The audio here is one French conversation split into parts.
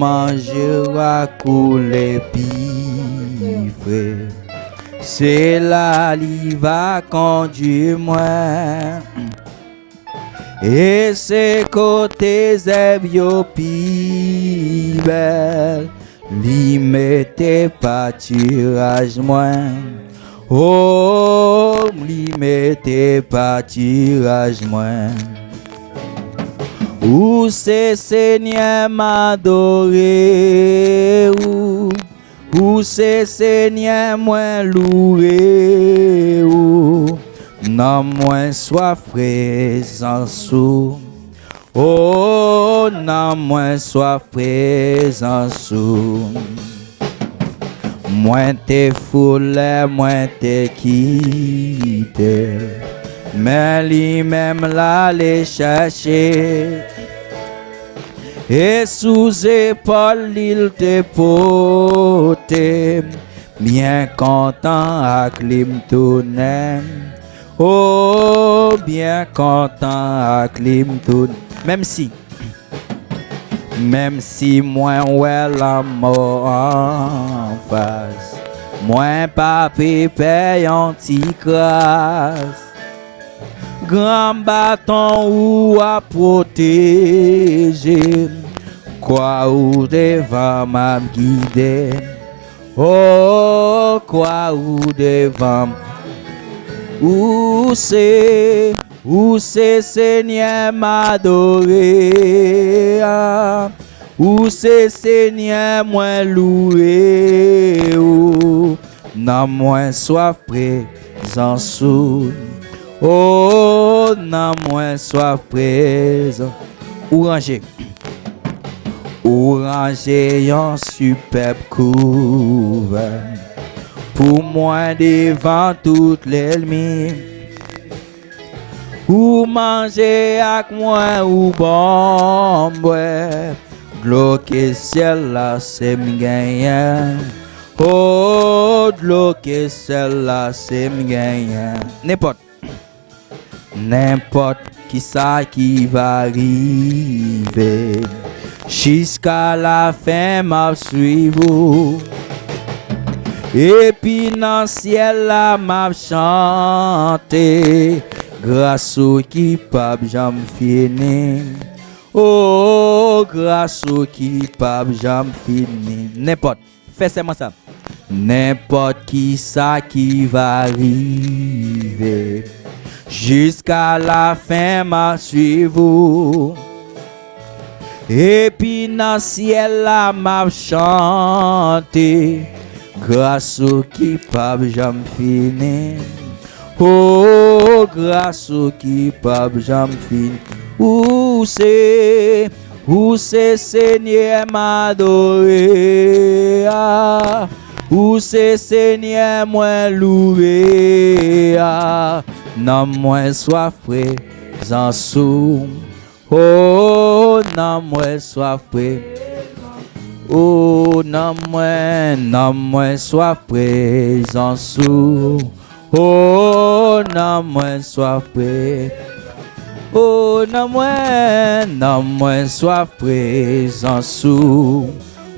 mangera couler pivre. C'est là il va conduire moi. Et c'est côté zèbio pi belle. Li mette pâturage moi. Oh, li mette pâturage moi. Où c'est Seigneur m'adorer, où c'est Seigneur moi louer, non moins soif présence. Oh, non moins soif présence. Moins t'es foulé, moins t'es quitté. Mais lui-même l'aller chercher. Et sous épaule il te porté. Bien content à clim tourner. Oh, bien content à clim tourner. Même si moi ouais la mort en face. Moi papi paye un petit crasse. Grand bâton ou à protéger, quoi ou devant m'a guider. Oh, quoi ou devant, où c'est Seigneur m'adorer, où c'est Seigneur moi louer, non moins soif présence. Oh, non moins soif présent. Oranger un superbe couvert. Pour moi devant toute l'ennemi. Ou manger avec moi ou bon boire. L'eau que celle-là c'est m'gagnant. Oh, l'eau que celle-là c'est m'gagnant. N'importe qui ça qui va arriver, jusqu'à la fin m'a suivre. Et puis dans le ciel là m'a chanté, grâce au qui pape j'en fini. Oh, grâce au qui pape j'en fini. N'importe, fais seulement ça. N'importe qui ça qui va arriver. Jusqu'à la fin m'a suivi. Et puis dans le ciel là m'a chanté. Grâce au qui pape j'en fini. Oh, grâce au qui pape j'en fini. Où c'est Seigneur m'adorer. Où c'est Seigneur moi louer. Non moins soif présence. Oh, non moins soif présence. Oh, non moins soif présence. Oh, non moins soif présence. Oh, non moins soif présence.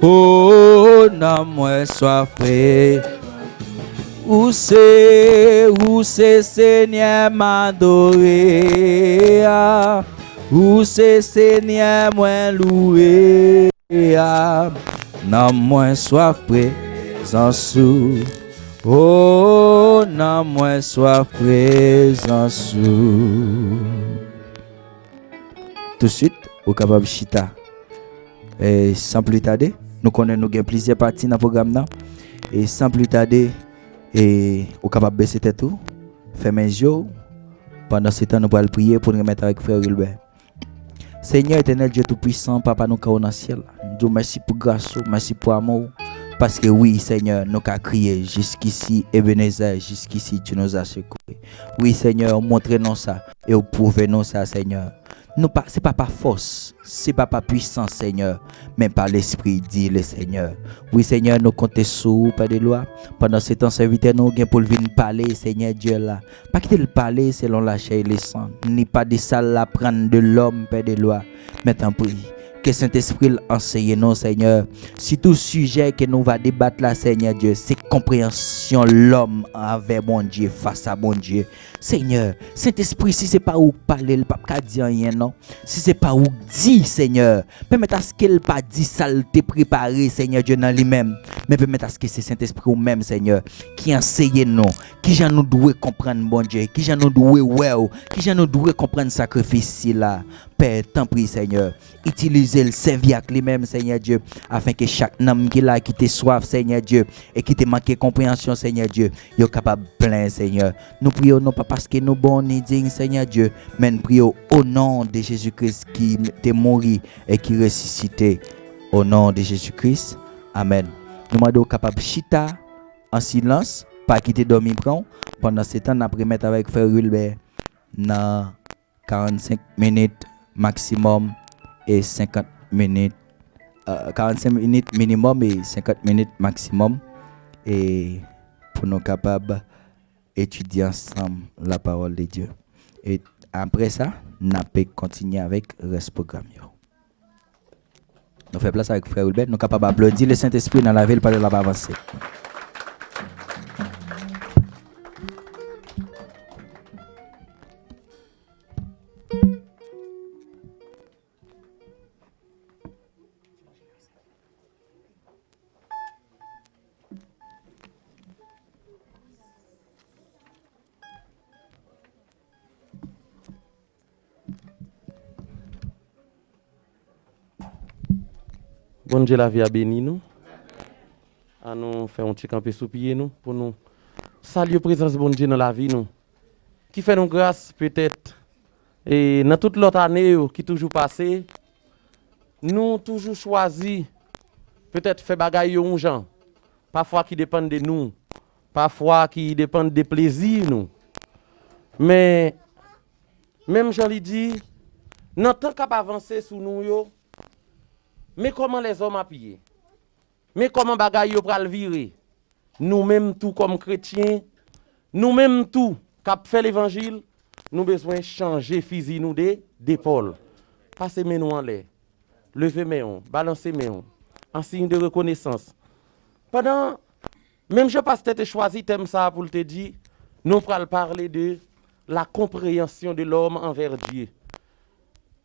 Oh, non moins soif présence. Où c'est Seigneur m'adorer, où c'est Seigneur moi louer, non moins soif présence. Oh, non moins soif présence. Tout de suite, au capable chita. Et sans plus tarder, nous connaissons plusieurs parties dans le programme. Et sans plus tarder, et au capable baisser tête tout, fermer les yeux. Pendant ce temps, nous allons prier pour nous remettre avec frère Gilbert. Seigneur éternel, Dieu tout-puissant, Papa, nous sommes dans le ciel. Dieu, merci pour grâce, merci pour amour. Parce que oui, Seigneur, nous avons crié jusqu'ici, Ebenezer, jusqu'ici, tu nous as secourus. Oui, Seigneur, montrez-nous ça et prouvez-nous ça, Seigneur. Ce n'est pas par force, ce n'est pas par puissance, Seigneur, mais par l'Esprit, dit le Seigneur. Oui, Seigneur, nous comptons sur vous, Père de loi. Pendant ce temps, serviteur, nous pour venir parler, Seigneur Dieu là. Pas quitter le parler selon la chair et le sang, ni pas de ça la prendre de l'homme, Père de loi. Mais tant pis, que Saint-Esprit enseigne nous, Seigneur. Si tout sujet que nous va débattre là, Seigneur Dieu, c'est compréhension l'homme envers mon Dieu, face à mon Dieu. Seigneur, Saint-Esprit, si c'est pas où parler, le pape dit rien, non. Si c'est pas où dit, Seigneur, permettez à ce qu'il pas dit ça, te préparé, Seigneur Dieu, dans lui-même. Mais permettez à ce que c'est Saint-Esprit ou même, Seigneur, qui enseigne nous, qui j'en nous doit comprendre, mon Dieu, qui j'en nous doit, qui j'en nous doit comprendre sacrifice là. Père, t'en prie, Seigneur. Utilisez le servir avec lui-même, Seigneur Dieu, afin que chaque homme qui là, qui te soif, Seigneur Dieu, et qui te manque compréhension, Seigneur Dieu, soit capable plein, Seigneur. Nous prions non pas parce que nous bons ni dignes, Seigneur Dieu, mais nous prions au nom de Jésus-Christ qui est mort et qui ressuscité. Au nom de Jésus-Christ. Amen. Nous demandons capable chita en silence, pas quitter dormir pendant ce temps, nous après mettre avec Frère Wilbert dans 45 minutes maximum et 50 minutes 45 minutes minimum et 50 minutes maximum et pour nous capables étudier ensemble la parole de Dieu et après ça nous peut continuer avec le reste du programme. Nous faisons place avec Frère Wilbert, nous sommes capables d'applaudir le Saint-Esprit dans la ville pour la avancer. Bon Dieu, la vie a béni nous. À nous faire un petit campé sous pied nous pour nous saluer la présence de bon Dieu dans la vie nous. Qui fait nous grâce peut-être et dans toute l'autre année qui toujours passé, nous toujours choisi peut-être faire bagaille aux gens, parfois qui dépendent de nous, parfois qui dépendent des plaisirs nous. Mais même j'en dit, notre temps cap avancer sous nous yo. Mais comment les hommes appuyent? Mais comment bagaille yo pral virer? Nous-mêmes tout comme chrétiens, nous-mêmes tout cap fait l'évangile, nous besoin changer fusil nous d'épaule. Passez mes nous en l'air. Levez mes mains, balancez mes mains en signe de reconnaissance. Pendant même je pas peut-être choisi thème ça pour te dire, nous pral parler de la compréhension de l'homme envers Dieu.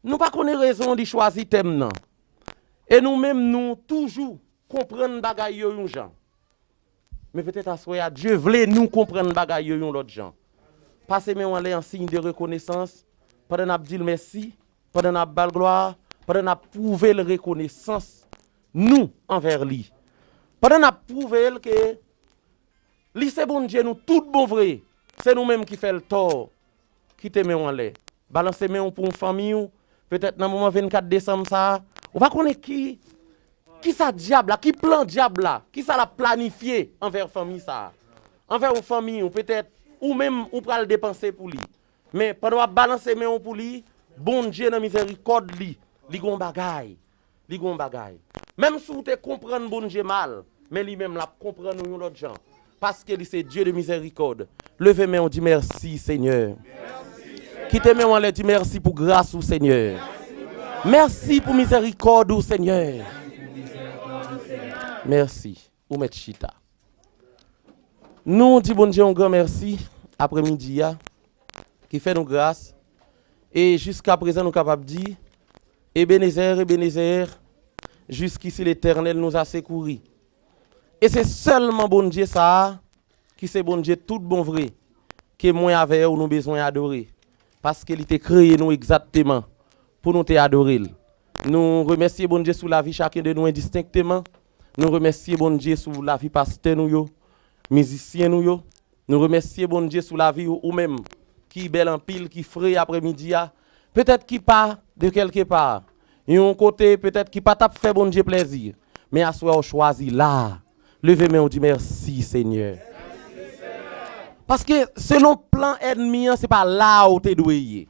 Nous pas connaît raison de choisir thème non. Et nous-mêmes, nous, toujours, comprendre bagaille yon gens. Mais peut-être à ce Dieu voulait nous comprendre bagaille yon l'autre gens. Passez-moi en signe de reconnaissance, pendant n'a dit merci, pendant n'a bal gloire, pendant n'a prouvé la reconnaissance, nous, envers lui. Pendant n'a prouvé que, lui c'est bon Dieu, nous, tout bon vrai, c'est nous-mêmes qui fait le tort, qui te met en l'air. Balancez-moi pour une famille, peut-être dans le moment 24 décembre, ça. On va connaître qui ça diable là, qui plan diable là, qui ça l'a planifié envers famille ça. Envers une famille ou peut-être ou même ou pral le dépenser pour lui. Mais pendant à balancer mais pour lui, bon Dieu dans miséricorde lui, li gon bagay. Même si vous te comprendre bon Dieu mal, mais lui même la comprendre nous l'autre gens parce que c'est Dieu de miséricorde. Levez main on dit merci Seigneur. Quittez main on dit merci pour grâce au Seigneur. Merci pour miséricorde au Seigneur. Merci. Ou met chita. Nous disons bon Dieu un grand merci après-midi qui fait nous grâce et jusqu'à présent nous capables de dire Ebenezer, jusqu'ici l'Éternel nous a secouru. Et c'est seulement bon Dieu ça qui c'est bon Dieu tout bon vrai que moi avec nous besoin adorer parce qu'il t'a créé nous exactement pour nous adorer. Nous remercions bon Dieu sous la vie chacun de nous indistinctement. Nous remercions bon Dieu sous la vie pasteur nous, musiciens nous. Nous remercions bon Dieu sous la vie ou même qui belle en pile, qui frais après-midi. Peut-être qui part de quelque part. Et un côté peut-être qui pas t'a fait bon Dieu plaisir. Mais à soi on choisit là. Levez-moi on dit merci Seigneur. Parce que selon plan ennemi, c'est pas là où tu doué.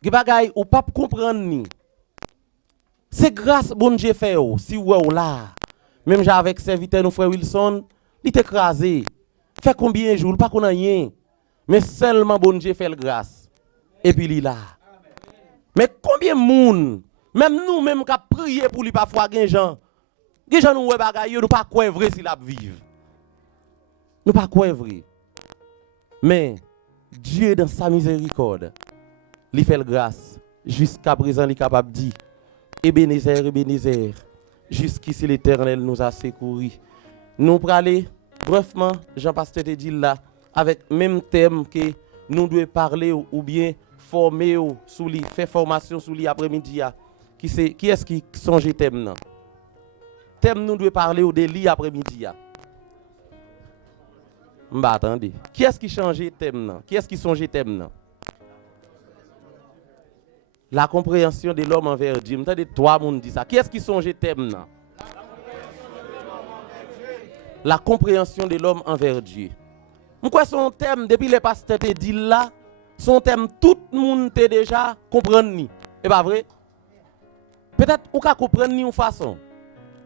Qui bagay ou pas comprendre ni. C'est grâce bon Dieu fait si ou là. Même avec serviteur nous frère Wilson, il t'écrasé. Fait combien de jours pas qu'on a rien. Mais seulement bon Dieu fait le grâce. Et puis il là. Mais combien de monde Même nous, même qui prier pour lui, parfois, les gens nous ouais bagaille, nous pas quoi vrai s'il a vivre. Nous pas quoi vrai. Mais Dieu, dans sa miséricorde, il fait grâce. Jusqu'à présent, il est capable de dire Ebenezer, Ebenezer, jusqu'ici l'Éternel nous a secourus. Nous pour aller, brièvement, Jean-Pasteur te dit là, avec même thème que nous devons parler ou bien former sous lui, faire formation sous lui après-midi. Qui est-ce qui songe thème là? Thème nous devons parler au délit après-midi. Bah attendez. Qui est-ce qui change thème là? Qui est-ce qui songe thème là? La compréhension de l'homme envers Dieu. M'entendez trois monde dit ça. Qui est-ce qui songe thème là? La compréhension de l'homme envers Dieu. Pourquoi son thème depuis les pasteurs te dit là, son thème tout le monde te déjà comprendre ni. Et pas vrai? Peut-être ou ka comprendre ni une façon.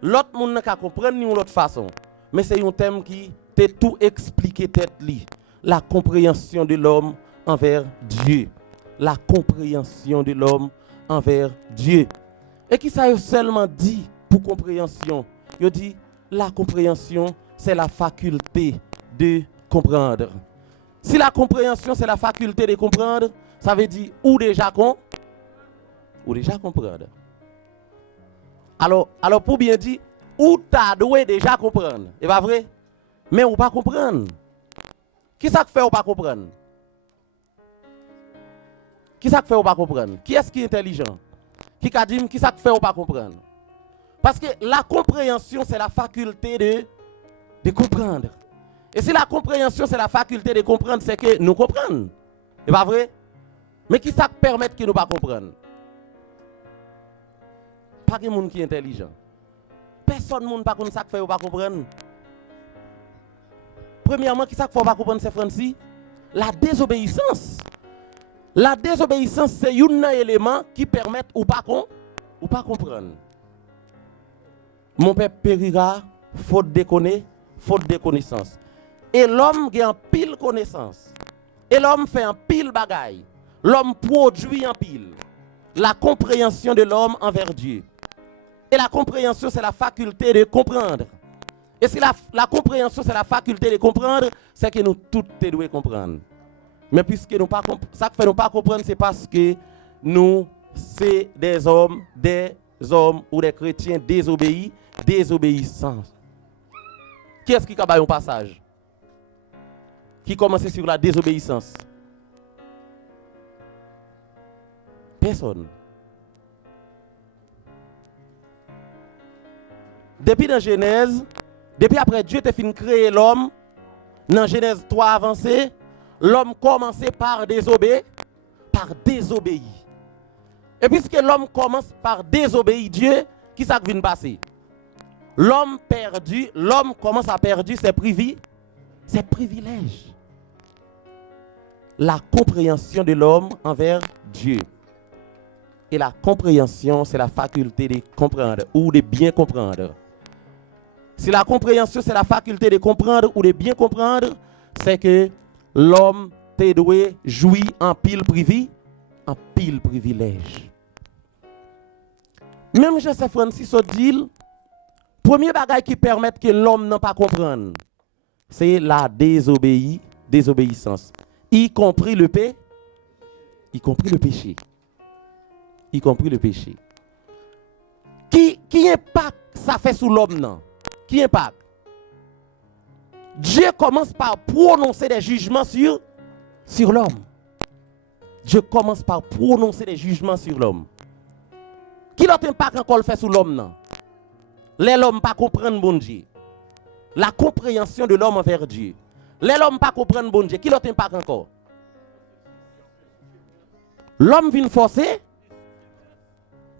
L'autre monde n'a qu'à comprendre ni une autre façon. Mais c'est un thème qui te tout expliqué tête li. La compréhension de l'homme envers Dieu. La compréhension de l'homme envers Dieu. Et qui ça seulement dit pour compréhension? Il dit la compréhension c'est la faculté de comprendre. Si la compréhension c'est la faculté de comprendre, ça veut dire ou déjà comprendre. Alors pour bien dire, ou t'as doué déjà comprendre. C'est pas vrai? Mais ou pas comprendre. Qui ça fait ou pas comprendre? Qui ça fait ou pas comprendre? Qui est-ce qui est intelligent? Qui a dit qui ça fait ou pas comprendre? Parce que la compréhension c'est la faculté de comprendre. Et si la compréhension c'est la faculté de comprendre, c'est que nous comprenons. C'est pas vrai? Mais qui ça permet que nous pas comprendre? Pas de monde qui est intelligent. Personne ne pas ça fait ou pas comprendre. Premièrement, qui ça fait ou pas comprendre c'est Francis? La désobéissance. La désobéissance c'est un élément qui permet ou pas comprendre. Mon père périra faute de connaissance. Et l'homme a en pile connaissance. Et l'homme fait en pile bagaille. L'homme produit en pile. La compréhension de l'homme envers Dieu. Et la compréhension, c'est la faculté de comprendre. Et si la compréhension, c'est la faculté de comprendre, c'est que nous tous devons comprendre. Mais puisque nous pas ça fait nous pas comprendre, c'est parce que nous, c'est des hommes ou des chrétiens désobéissants. Qui est-ce qui a un passage qui commence sur la désobéissance? Personne. Depuis dans Genèse, depuis après Dieu t'a fini créer l'homme, dans Genèse 3 avancé, l'homme commençait par désobéir. Et puisque l'homme commence par désobéir Dieu, qui ça vient passer? L'homme commence à perdre ses privilèges. La compréhension de l'homme envers Dieu. Et la compréhension, c'est la faculté de comprendre ou de bien comprendre. Si la compréhension, c'est la faculté de comprendre ou de bien comprendre, c'est que l'homme te doit jouir en pile privilège. Même Joseph Francis dit, premier bagage qui permet que l'homme n'a pas comprendre, c'est la désobéissance, y compris le péché. Qui impact ça fait sur l'homme non? Qui impact? Dieu commence par prononcer des jugements sur l'homme. Dieu commence par prononcer des jugements sur l'homme. Qui l'autre impact encore fait sur l'homme non? L'homme pas comprendre bon Dieu. La compréhension de l'homme envers Dieu. L'homme pas comprendre bon Dieu. Qui l'autre impact encore? L'homme vient forcer.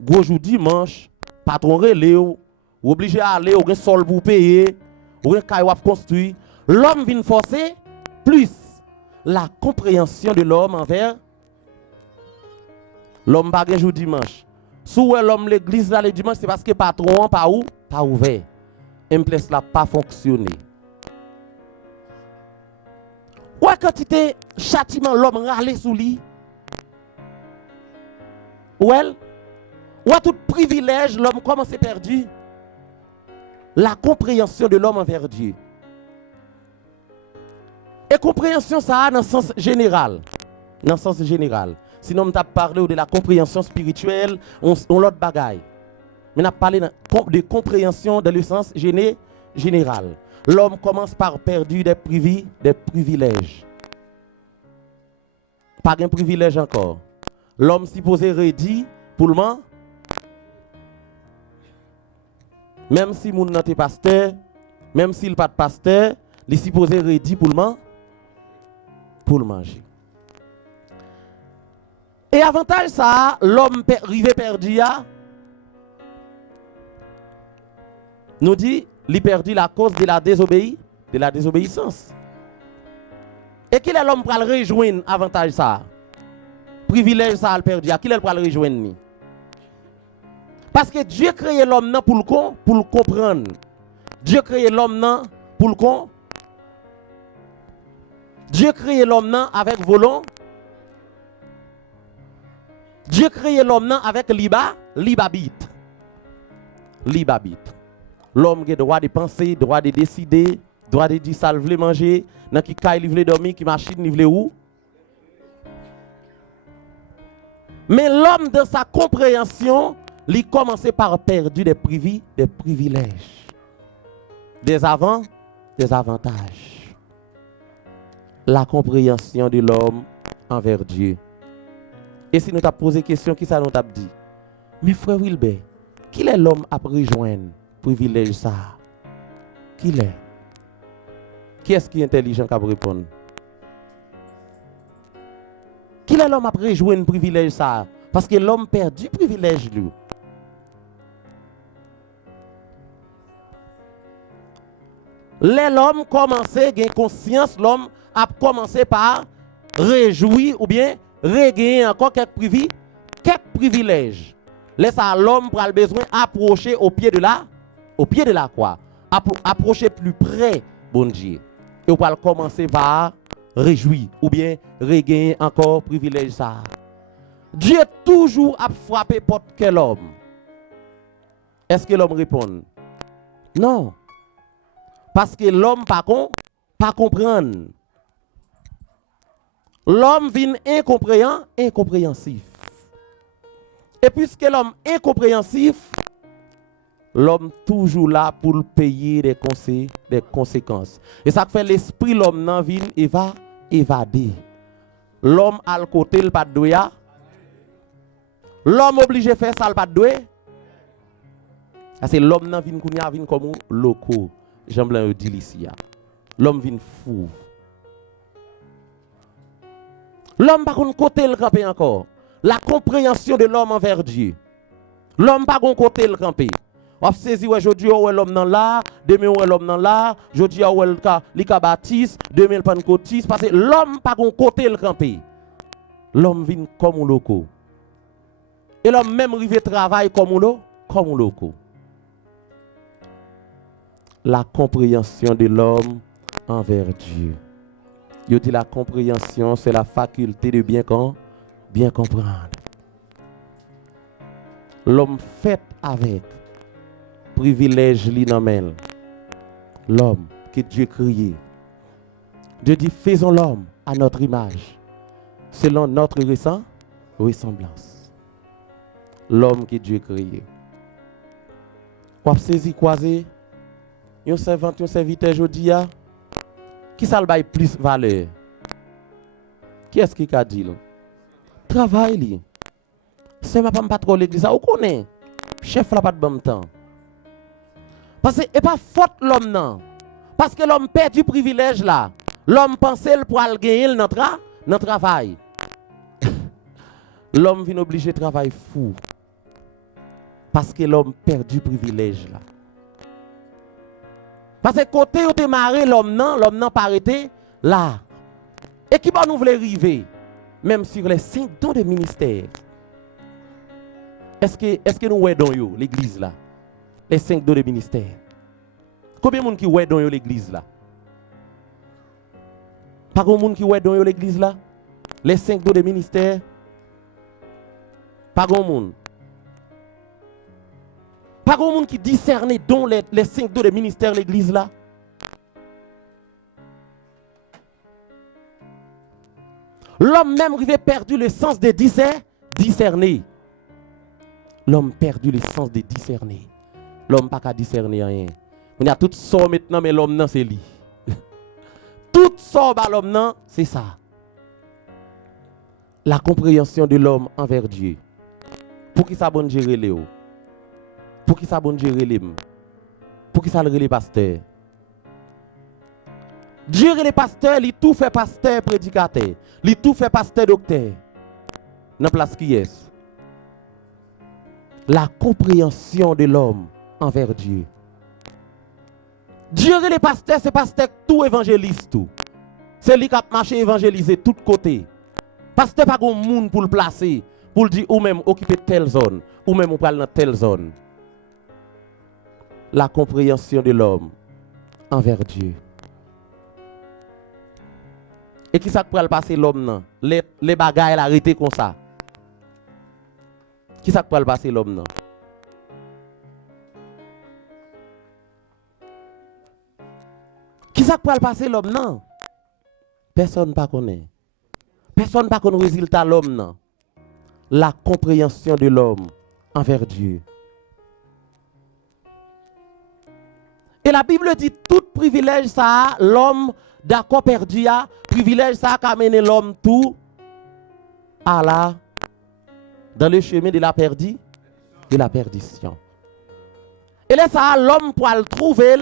Gros jour dimanche, patron relé ou obligé à aller au sol pour payer, ou un caillou construire. L'homme vient forcer plus la compréhension de l'homme envers l'homme pas jour dimanche. Sous l'homme l'église là le dimanche, c'est parce que patron pas ouvert. Place là pas fonctionné. Ouais, quantité châtiment l'homme râler sous lui. Ouais, Ou à tout privilège, l'homme commence à perdre la compréhension de l'homme envers Dieu. Et compréhension, ça a dans le sens général. Dans le sens général. Sinon, on t'a parlé de la compréhension spirituelle, on l'autre bagaille. Mais on a parlé de compréhension dans le sens général. L'homme commence par perdre des privilèges. Pas un privilège encore. L'homme supposé redit pour le moment. Même si mon n'est pas pasteur, même s'il n'est pas de pasteur, il est supposé redit pour le manger. Et avantage ça, l'homme rivé perdu nous dit, il perdu la cause de la désobéissance. Et qui est l'homme pour le rejoindre avantage ça? Privilège ça le perdu, qui est pour le rejoindre? Parce que Dieu a créé l'homme pour le comprendre. Dieu a créé l'homme pour le comprendre. Dieu a créé l'homme avec volonté. Dieu a créé l'homme avec libabite. L'homme a le droit de penser, droit de décider, droit de dire ça, il veut manger, dans qui caille, il veut dormir, qui machine, il veut où. Mais l'homme, dans sa compréhension, il commence par perdre des privilèges, des avantages. La compréhension de l'homme envers Dieu. Et si nous t'avons posé la question, qui ça nous t'a dit? Mais frère Wilbert, qui est l'homme à rejoindre privilège ça? Qui est? Qui est-ce qui est intelligent qui répondre? Qui est l'homme à rejoindre privilège ça? Parce que l'homme perd du privilège lui. L'homme commence à gagner conscience, l'homme a commencé par réjouir ou bien regagner encore quelques privilèges. Laisse à l'homme pour le besoin approcher au pied de la croix, approcher plus près bon Dieu. Et on va commencer par réjouir ou bien regagner encore privilège ça. Dieu toujours a frappé porte que l'homme. Est-ce que l'homme répond? Non. Parce que l'homme pas comprendre. L'homme vient incompréhensif. Et puisque l'homme est incompréhensif, l'homme toujours là pour payer des conséquences. Et ça fait l'esprit l'homme n'en vient et va évader. L'homme à le côté le pas de douya. L'homme obligé de faire ça le pas de doué. C'est l'homme n'en vient comme locaux. Jean-Blanc dit ici. L'homme vient fou. L'homme par contre côté le camper encore. La compréhension de l'homme envers Dieu. L'homme par contre côté le camper. On saisi aujourd'hui l'homme dans là, demain l'homme dans là, aujourd'hui le cas baptiste, demain le pentecôtiste parce que l'homme par contre côté le camper. L'homme vient comme un loco. Et l'homme même arrive travail comme un loco. La compréhension de l'homme envers Dieu. Je dis la compréhension, c'est la faculté de bien comprendre. L'homme fait avec privilège l'inamel. L'homme que Dieu créé. Dieu dit faisons l'homme à notre image, selon notre ressemblance. L'homme que Dieu créé. Ou saisi croisé. Un servant, un serviteur aujourd'hui, qui ça le bail plus valeur? Qui est-ce qui a dit? Travail li. C'est ma pas trop l'église, vous connaissez. Chef là pas de bon temps. Parce que et pas faute l'homme non. Parce que l'homme perd du privilège là. L'homme pensait pour aller gagner notre travail. L'homme vient obligé de travailler fou. Parce que l'homme perd du privilège là. Parce que côté où te marre l'homme n'a pas arrêté là. Et qui va nous voulait arriver même sur les 5 dons de ministère. Est-ce que nous voyons l'église là? Les 5 dons de ministère. Combien de monde qui voit dans l'église là? Pas grand monde qui voit dans l'église là? Les 5 dons de ministère. Pas grand monde. Pas grand monde qui discerne dont les 5 dons des ministères de l'église là. L'homme même qui avait perdu le sens de discerner. L'homme perdu le sens de discerner. L'homme pas qu'à discerner rien. On a tout ça maintenant, mais l'homme non c'est lui. Tout ça bah l'homme non, c'est ça. La compréhension de l'homme envers Dieu. Pour qui ça bon gérer Léo? Pour qui ça bon gérer les? Pour qui ça le les pasteurs? Dieu et les pasteurs, il tout fait pasteur prédicateur. Il tout fait pasteur docteur. Dans place qui est. La compréhension de l'homme envers Dieu. Dieu et les pasteurs, c'est pasteur tout évangéliste tout. C'est lui qui a marché évangéliser tout côté. Pasteur pas grand monde pour le placer, pour le dire ou même occuper telle zone, ou même on parle dans telle zone. La compréhension de l'homme envers Dieu. Et qui ça peut le passer l'homme non? Les bagailles arrêté comme ça. Qui ça peut le passer l'homme non? Qui ça peut le passer l'homme non? Personne pas connaît. Personne pas connaît le résultat de l'homme non. La compréhension de l'homme envers Dieu. Et la Bible dit tout privilège ça l'homme d'accord perdu a privilège ça qu'a mené l'homme tout à la dans le chemin de la perdition. Et là ça l'homme pour le trouver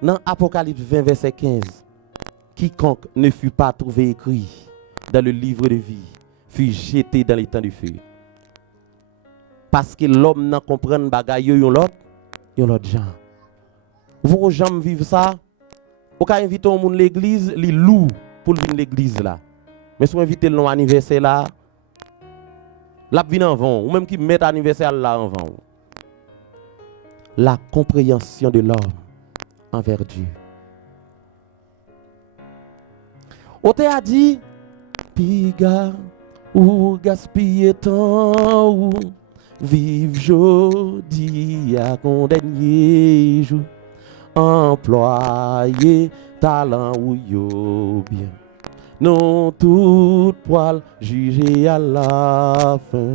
dans Apocalypse 20 verset 15. Quiconque ne fut pas trouvé écrit dans le livre de vie fut jeté dans les temps du feu. Parce que l'homme n'a comprend bagaille yon l'autre gens. Vous jamais vivre ça. Ou ka inviter au monde l'église, li loue pour venir l'église là. Mais si vous invitez le anniversaire là, la vient en vent ou même qui met anniversaire là en vent. La compréhension de l'homme envers Dieu. On t'a dit piga ou gaspiller temps ou vive jodi à condamner jour. Employé talent ou yo bien non tout poil jugé à la fin.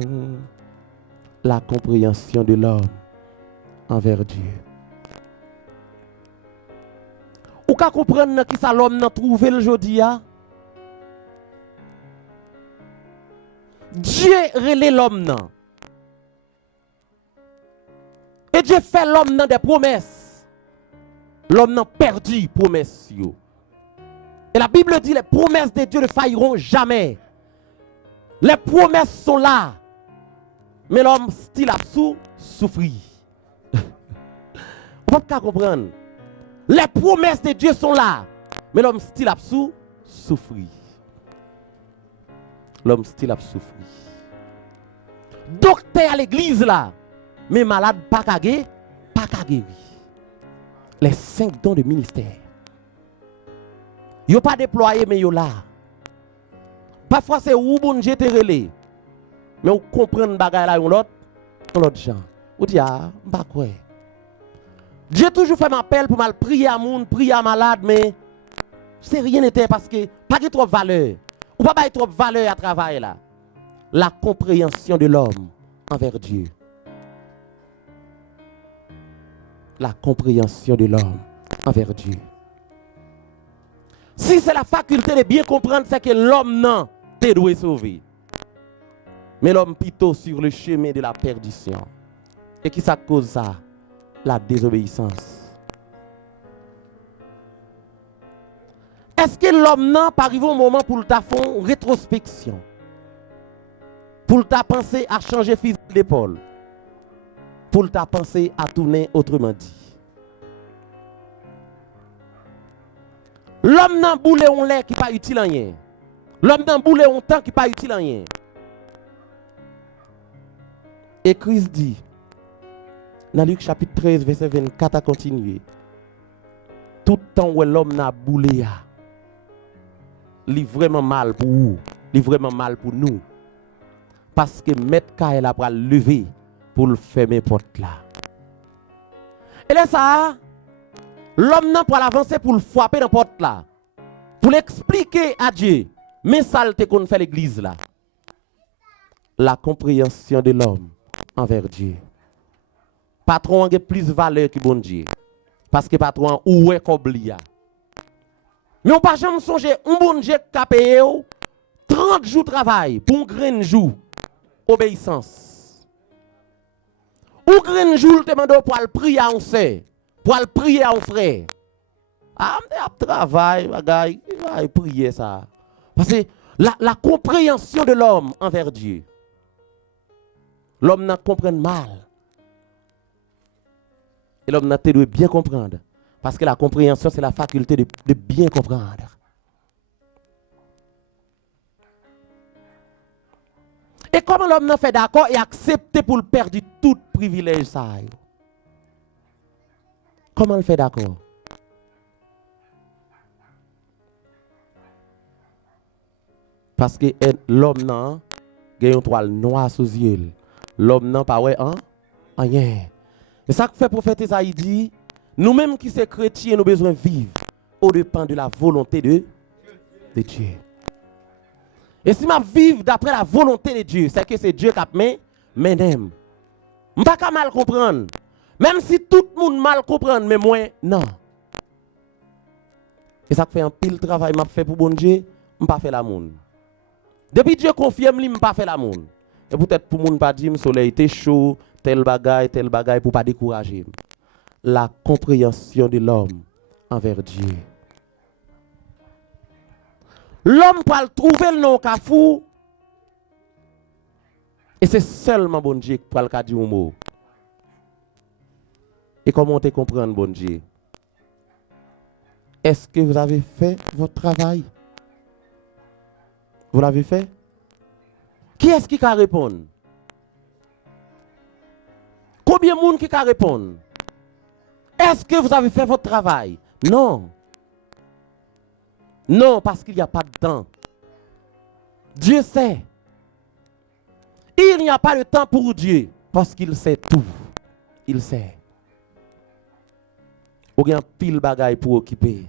La compréhension de l'homme envers Dieu. Ou ka comprendre qui ça l'homme n'a trouvé le jodi a? Dieu relè l'homme nan. Et Dieu fait l'homme nan des promesses. L'homme n'a perdu promesse yo. Et la Bible dit les promesses de Dieu ne failliront jamais. Les promesses sont là. Mais l'homme style a souffrir. Vous ne pouvez pas comprendre. Les promesses de Dieu sont là. Mais l'homme style a souffrir. L'homme style a souffrir. Docteur à l'église là. Mais malade pas qu'à guérir. Les 5 dons de ministère. Yo pas déployé mais yo là. Parfois c'est ou bon Dieu te relé. Mais vous comprenez bagay là yon l'autre gens. Ou dit ah, pas quoi. Dieu toujours fait m'appel pour mal prier à moun, prier à malade mais c'est rien n'était parce que pas trop de valeur. Ou pas trop de valeur à travailler là. La compréhension de l'homme envers Dieu. La compréhension de l'homme envers Dieu. Si c'est la faculté de bien comprendre, c'est que l'homme non te doit sauver. Mais l'homme plutôt sur le chemin de la perdition. Et qui ça cause ça? La désobéissance. Est-ce que l'homme non pas arrivé au moment pour le ta faire rétrospection? Pour le ta penser à changer physique d'épaule? Pour le ta penser à tourner autrement dit? L'homme n'a boulé un lait qui pas utile à rien. L'homme n'a boulé un temps qui pas utile à rien. Et Christ dit, dans Luc chapitre 13, verset 24 à continuer, tout temps où l'homme n'a boulé, il est vraiment mal pour vous, il est vraiment mal pour nous. Parce que maître Kael a levé pour le fermer porte là. Et là, ça, l'homme n'a pas avancer pour le frapper dans la porte là. Pour l'expliquer à Dieu. Mais ça, qu'on fait l'église là. La compréhension de l'homme envers Dieu. Patron a plus de valeur que bon Dieu. Parce que patron ou est qu'oublia. Mais on pas jamais songer un bon Dieu qui a payé 30 jours de travail pour un grain jour obéissance. Ou grain jour te demande pour aller prier à un sœur, pour aller prier à un frère. Ah, on travail, bagaille, il prier ça. Parce que la compréhension de l'homme envers Dieu. L'homme n'a comprend mal. Et l'homme n'a doit bien comprendre. Parce que la compréhension, c'est la faculté de bien comprendre. Et comment l'homme n'a fait d'accord et accepté pour le perdre tout privilège ça? Comment il fait d'accord? Parce que l'homme n'a pas une toile noire sous les yeux. L'homme n'a pas rien. Et ça que fait prophète Isaïe dit, nous-mêmes qui sommes chrétiens, nous avons besoin de vivre au dépend de la volonté de Dieu. Et si je vivre d'après la volonté de Dieu, c'est que c'est Dieu qui a mené. Je ne peux pas mal comprendre. Même si tout le monde mal comprend, mais moi, non. Et ça fait un pile travail que je fais pour bon Dieu, je ne pas faire l'amour. Depuis Dieu confirme, je ne pas faire l'amour. Et peut-être pour moun pas dire le soleil était chaud, tel bagaille pour pas décourager. La compréhension de l'homme envers Dieu. L'homme peut trouver le nom kafou. Et c'est seulement bon Dieu qui peut le dire un mot. Et comment te comprendre bon Dieu? Est-ce que vous avez fait votre travail? Vous l'avez fait? Qui est-ce qui va répondre? Combien de monde qui va répondre? Est-ce que vous avez fait votre travail? Non. Non, parce qu'il n'y a pas de temps. Dieu sait. Il n'y a pas de temps pour Dieu, parce qu'il sait tout. Il sait. Il y a un pile bagaille pour occuper.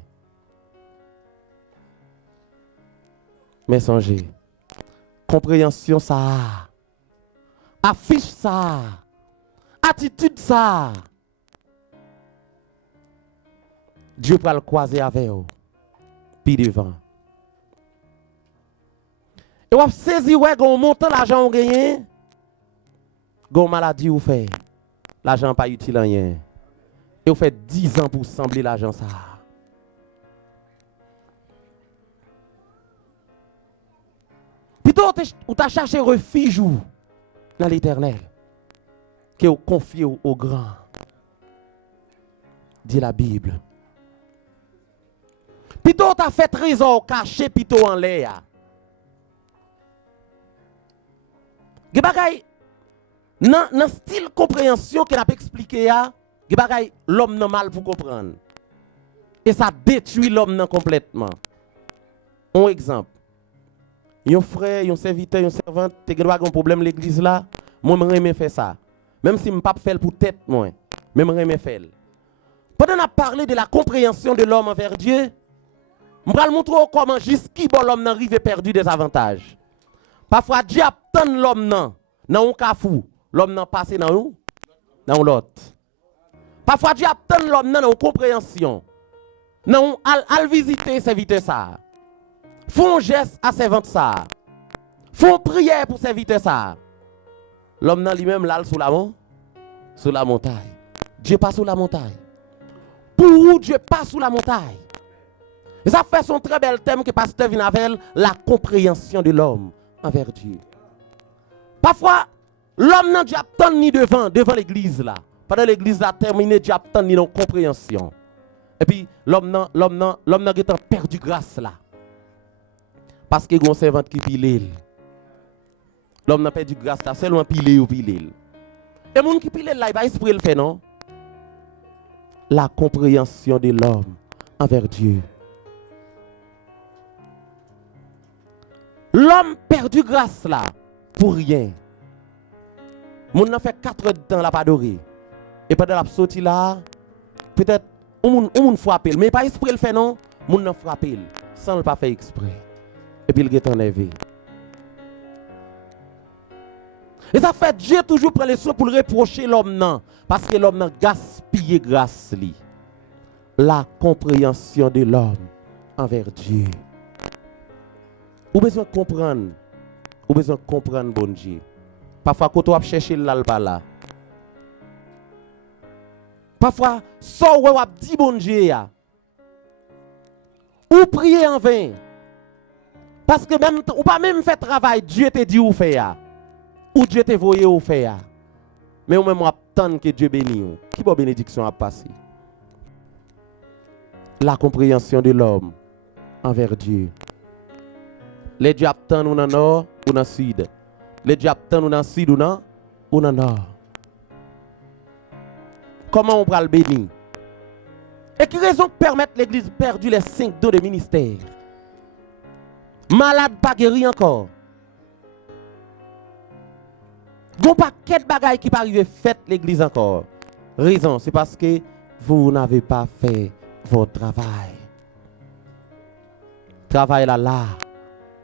Mais songez. Compréhension ça. Affiche ça. Attitude ça. Dieu peut le croiser avec vous. Puis devant. Et vous saisi ouais gon montant l'argent ou gagné. Gon maladie ou fait. L'argent pas utile rien. Et vous fait 10 ans pour sembler l'argent ça. Plutôt ou t'as cherché refuge dans l'Éternel. Que vous confiez au grand. Dit la Bible. Plutôt t'as fait trésor caché plutôt en l'air. Ge bagay nan style compréhension qu'il a expliqué a, ge bagay l'homme nan mal pour comprendre. Et ça détruit l'homme nan complètement. Un exemple. Yon frère, yon serviteur, yon servante, te gen un problème l'église là, moi m'aime faire ça. Même si m'pas faire pour tête moi, mais m'aime faire. Pendant qu'on a parlé de la compréhension de l'homme envers Dieu, m'pral montrer comment jusqu'y bon l'homme nan rive perdu des avantages. Parfois Dieu attend l'homme nan un kafou, l'homme nan passé dans l'autre. Parfois Dieu attend l'homme nan une compréhension. Nan al visiter serviteur ça. Font geste à servante ça. Font prière pour serviteur ça. L'homme nan lui-même là sous la montagne. Dieu pas sous la montagne. Pour où Dieu pas sous la montagne. Et ça fait son très bel thème que pasteur Vinavel, la compréhension de l'homme envers Dieu. Parfois, l'homme n'a déjà pas ni devant l'église là. Pendant l'église a terminé, Dieu a pas ni dans compréhension. Et puis l'homme n'a perdu grâce là. Parce que gon servante qui pile. L'homme n'a perdu grâce là, seulement pile ou pile. Et moun qui pile là, il va esprit le fait non. La compréhension de l'homme envers Dieu. L'homme perdu grâce là pour rien. Moun n'a fait 4 ans la pas adoré. Et pendant la sortie là, peut-être on moun frappe, mais pas exprès le fait non, moun nan frappe sans le pas faire exprès. Et puis il est enlevé. Et ça fait Dieu toujours prend les soins pour le reprocher l'homme non, parce que l'homme n'a gaspillé grâce li. La compréhension de l'homme envers Dieu. Ou besoin de comprendre. Ou besoin de comprendre bon Dieu. Parfois quand on chercher l'alba là. Parfois ça ou dit bon Dieu ya. Ou prier en vain. Parce que même ou pas même fait travail Dieu te dit ou fait ya. Ou Dieu te voyé ou fait ya. Mais ou même attendre que Dieu bénisse ou. Qui bonne bénédiction a passé? La compréhension de l'homme envers Dieu. Les dieux attendent ou dans le nord ou dans le sud. Les dieux attendent ou dans le sud ou dans le nord. Comment on peut le bénir? Et qui raison permettre l'église perdu les 5 dons de ministère? Malade pas guéri encore. Bon paquet de bagailles qui pas arriver fait l'église encore. Raison, c'est parce que vous n'avez pas fait votre travail. Travail là.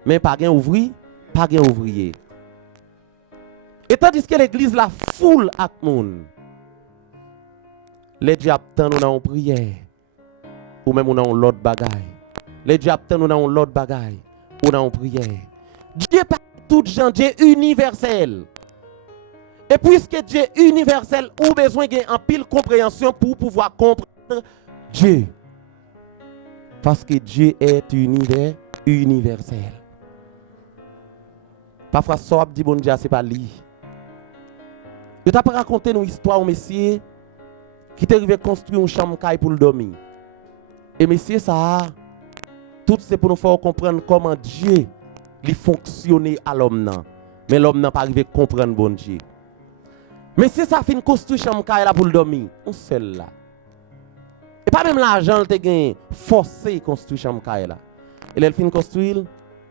Mais pas gain ouvrier, pas gain ouvrier. Et tandis que l'église la foule à monde. Les diables nous dans prière. Ou même on dans l'autre bagaille. Les diables nous dans l'autre bagaille. Ou dans prière. Dieu pas tout gens, Dieu universel. Et puisque Dieu est universel, ou besoin d'un pile compréhension pour pouvoir comprendre Dieu. Parce que Dieu est universel. Parfois, ça dit bon Dieu, c'est pas lui. Je t'ai raconté une histoire au Messie qui est arrivé construire une chambre pour le dormir. Et Messie, ça, tout c'est pour nous faire comprendre comment Dieu fonctionne à l'homme. Mais l'homme n'a pas arrivé à comprendre bon Dieu. Mais si ça fin construire chambre pour le dormir, on seul là. Et pas même l'argent te gagne forcé construire chambre là. Et elle fin construire et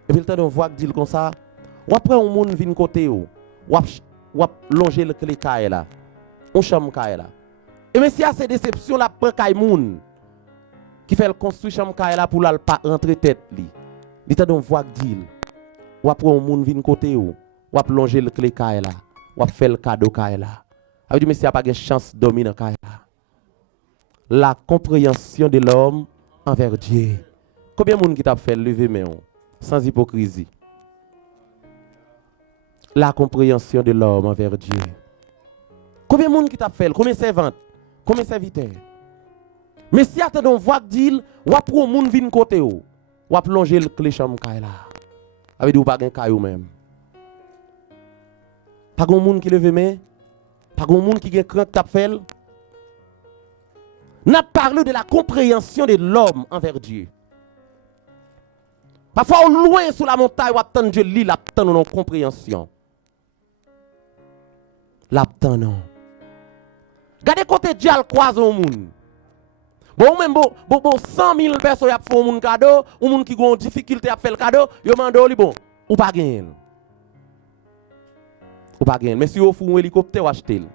puis le temps de voir dit comme ça, ou après un monde vient côté ou longer le clé là. On chambre là. Et mais si a ces déceptions là prend kay moun qui fait le construire chambre là pour la pas rentrer tête li. Il temps de voir dit ou après un monde vient côté ou longer le clé là. Ou faire le cadeau là. A dit mais s'il n'y a pas de chance de dormir dans là. La compréhension de l'homme envers Dieu. Combien de monde qui t'a fait lever main sans hypocrisie? La compréhension de l'homme envers Dieu. Combien de monde qui t'a fait? Combien de servantes? Combien de serviteurs? Mais si attendons voix dire, ou après un monde vient côté ou plonger le clé chambre là. A dit ou pas gain caillou même. Pas grand monde qui leve main, pas grand monde qui gen cran t'a fait. N'a parlé de la compréhension de l'homme envers Dieu. Parfois au loin sur la montagne, ou attend Dieu lit, l'attend non compréhension. L'attend non. Regardez côté Dieu al croise au monde. Bon même bon 100 000 personnes y a fait un monde cadeau, ou monde qui ont difficulté à faire le cadeau, yo mando li bon, ou pas gain. Ou pas gain. Mais si vous fou un hélicoptère, achetez-le.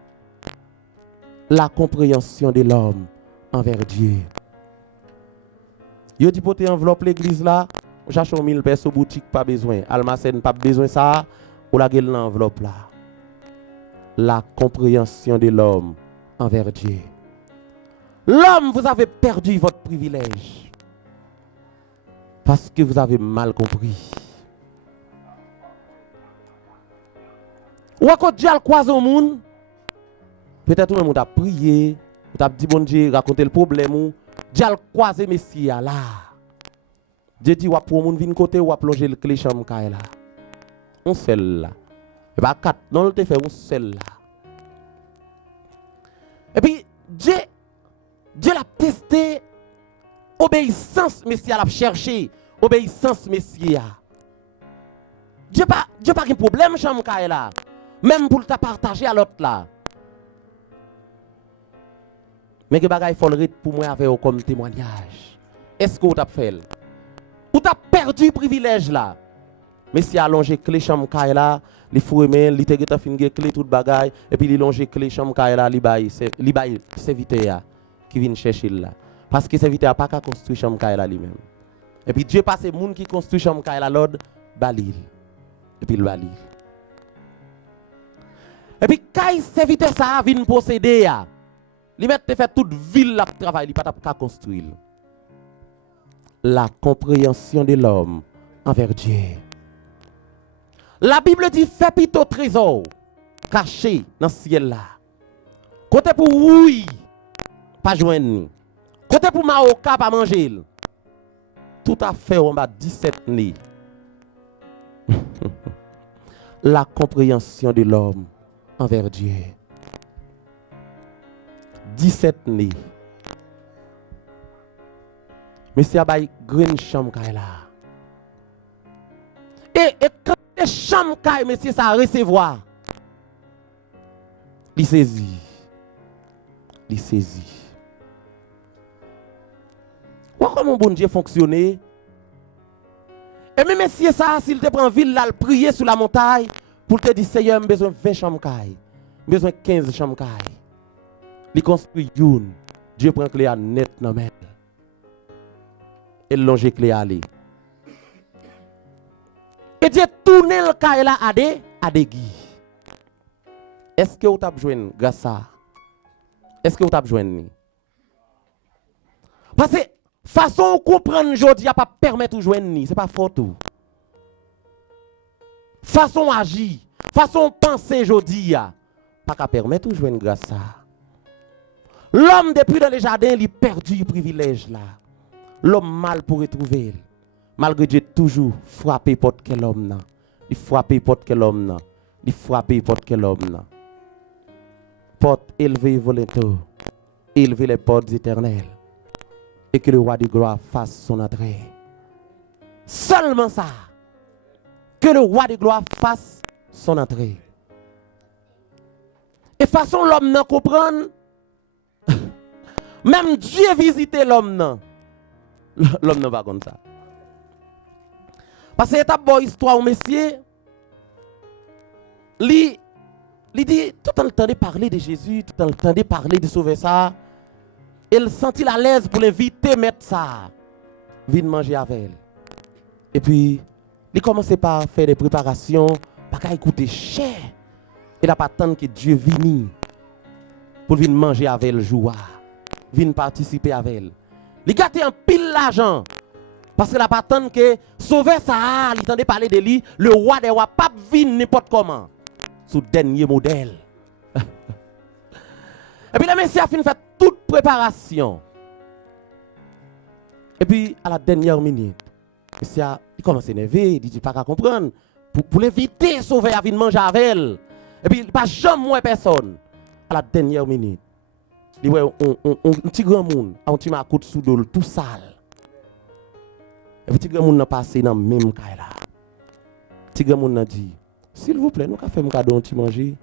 La compréhension de l'homme envers Dieu. Yo dit pour enveloppe l'église là, on cherche 1000 personnes boutique pas besoin, almacène pas besoin ça, ou la gueule l'enveloppe là. La compréhension de l'homme envers Dieu. L'homme, vous avez perdu votre privilège parce que vous avez mal compris. Ou quand Dieu a croisé au monde, peut-être même on t'a prié, on t'a dit bon Dieu, raconter le problème ou Dieu a croisé Messia là. Dieu dit wa pour monde vinn côté ou plonger le clé chambre là. On seul là. Et pas quatre, non le te fait on seul là. Et puis Dieu l'a testé obéissance Messia l'a cherché, obéissance Messia. Dieu pas de problème chambre là. Même pour te partager à l'autre là. Mais que bagay faut le pour moi avec comme témoignage. Est-ce que vous t'avez fait? Ou t'as perdu le privilège là? Mais si allongé clé chambre là, li fouemé, li te geta fin clé tout bagay et puis li longe clé chambre là, li bail serviteur. qui viennent chercher là. Parce que serviteur n'a pas qu'à construire chambre là lui-même. Et puis Dieu passe les gens qui construisent chambre là l'ordre, balil. Et puis le balil. Et puis quand serviteur ça vient posséder, il met fait toute ville là travail, il pas qu'à construire. La compréhension de l'homme envers Dieu. La Bible dit fais plutôt trésor caché dans le ciel là. Côté pour oui, pas joindre. Côté pour maoka pas manger. Tout à fait on va 17 nez. La compréhension de l'homme envers Dieu. 17 nez. Monsieur Abay green chambre là. Et quand les chambres monsieur ça recevoir. Il saisit. Il saisit. Comment bon Dieu fonctionne? Et même si ça, s'il te prend ville là, prier sur la montagne, pour te dire, Seigneur, j'ai besoin de 20 chambres, j'ai besoin de 15 chambres. Il construit une. Dieu prend clé à net dans la main. Et longe clé à aller. Et Dieu tourne le caille là à des guides. Est-ce que vous avez besoin grâce à ça? Est-ce que vous avez besoin? Parce que façon de comprendre aujourd'hui a pas permettre de joindre ni, c'est pas fort tout. Façon agir, façon penser aujourd'hui a pas qu'à permettre de joindre grâce à ça. L'homme depuis dans les jardins, il perdu le privilège là. L'homme mal pour retrouver. Malgré Dieu toujours frapper porte quel homme là. Il frapper porte quel homme là. Il frapper porte quel homme là. Porte élevée volontaire. Élever les portes éternelles. Et que le roi de gloire fasse son entrée. Seulement ça. Que le roi de gloire fasse son entrée. Et façon l'homme n'a comprendre. Même Dieu visiter l'homme n'a. L'homme n'a pas comme ça. Parce que l'étape de l'histoire, messieurs, il dit, tout en train de parler de Jésus, tout en train de parler de sauver ça, il sentit la l'aise pour l'inviter, mettre ça, venir manger avec elle. Et puis, il commençait par faire des préparations, pas qu'à écouter cher. Il n'a pas attendu que Dieu vienne pour venir manger avec elle, jouer, venir participer avec elle. Il gâtait un pile l'argent. Parce qu'il n'a pas attendu que sauver ça, il entendait parler de lui, le roi des rois, pas venir n'importe comment. Sous dernier modèle. Et puis le Messie a fini de faire toute préparation. Et puis à la dernière minute, le Messie il commence à énerver, il dit pas qu'à comprendre. Pour l'éviter, sauver à venir manger avec elle. Et puis il pas jamais moins personne. À la dernière minute, il dit un petit grand monde, un petit macoute sous l'eau, tout sale. Et puis le petit grand monde n'a passé dans le même cas là. Le petit grand monde a dit, s'il vous plaît, nous avons fait un cadeau, un petit manger.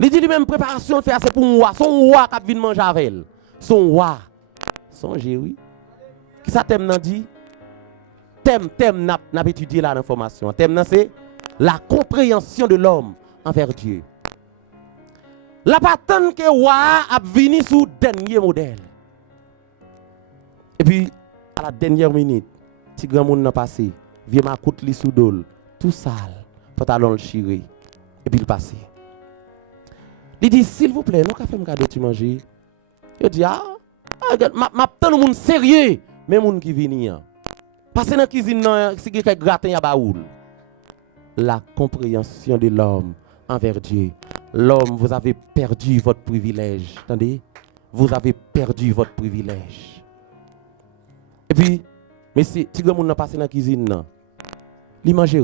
Il dit lui-même préparation de faire c'est pour moi. Son roi qui vient manger avec elle. Son roi. Son oui. Qui ça thème n'a dit? Thème n'a étudié l'information. Thème c'est la compréhension de l'homme envers Dieu. La patente que roi a venu sous dernier modèle. Et puis à la dernière minute, petit grand monde n'a passé. Vieux ma coute li sous dol, tout sale, pantalon le chiré. Et puis il passe. Il dit, s'il vous plaît, nous avons fait un cadeau de manger. Il dit, ma tant de monde sérieux, mais monde qui vient. Parce que dans la cuisine, si quelqu'un gratin, il y a baoul. La compréhension de l'homme envers Dieu. L'homme, vous avez perdu votre privilège. Attendez? Vous avez perdu votre privilège. Et puis, mais si le monde n'a passé dans la cuisine, il mange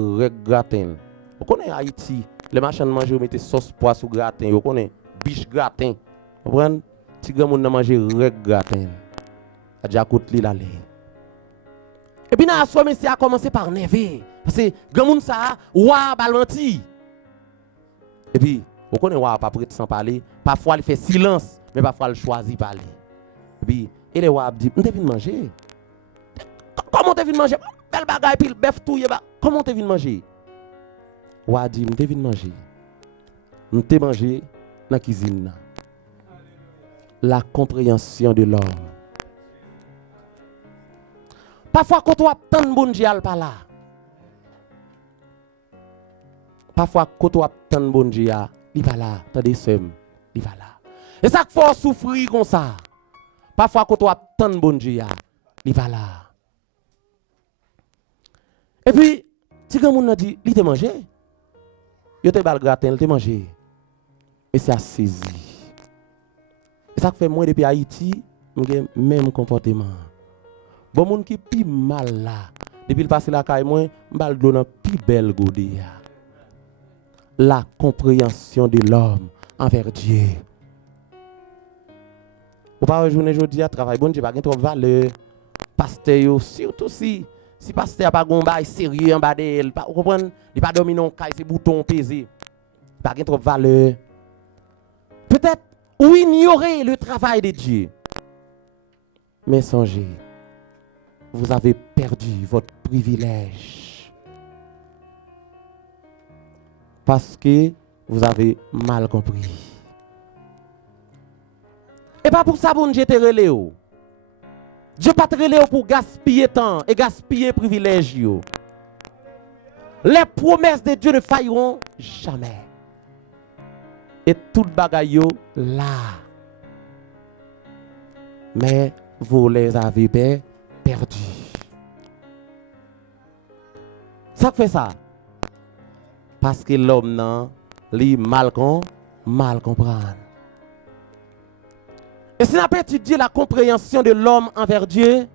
gratin. Vous connaissez Haïti? Les machins mangent, ils mettent sauce poisson gratin, vous connaissez, biche gratin. Vous comprenez? Si grand monde mange reg gratin. A déjà coûte li l'aller. Et puis na soir monsieur a commencé par nerver parce que grand monde ça wa balanti. Et puis vous connaissez wa pas prêt sans parler, parfois il fait silence, mais parfois il choisit parler. Et puis et wa dit, "On te vient manger." Comment te vient manger? Belle bagaille puis le bœuf tout comment te vient manger? Wa dit, "On te vient manger." On te manger dans la cuisine. la compréhension de l'homme. Parfois, quand on attend bon Dieu, il pas là. Parfois, quand on attend bon Dieu, il pas là. Attendez, il pas là. Et ça faut souffrir comme ça. Parfois, quand on attend bon Dieu, il pas là. Et puis, si quelqu'un a dit, il t'a mangé, il t'a bal gratin, il t'a mangé. Et c'est à saisir. Et ça fait moi depuis Haïti, j'ai le même comportement. Bon monde qui pi mal là, depuis le passé la caille moi, m'bal donne pi belle godé. La compréhension de l'homme envers Dieu. Ou pas rejoindre aujourd'hui à travail bon Dieu pas trop valeur. Pasteur surtout si pasteur pas gon bail sérieux en bas d'elle, pas comprendre, il pas dormir non caille c'est bouton pesé. Pas trop valeur. Peut-être ou ignorer le travail de Dieu. Mais songez, vous avez perdu votre privilège. Parce que vous avez mal compris. Et pas pour ça, bon Dieu te relé. Dieu pas te relé pour gaspiller temps et gaspiller privilège. Les promesses de Dieu ne failleront jamais. Et tout bagaille là. Mais vous les avez perdus. Ça fait ça. Parce que l'homme nan li mal comprendre. Et si on a étudié la compréhension de l'homme envers Dieu,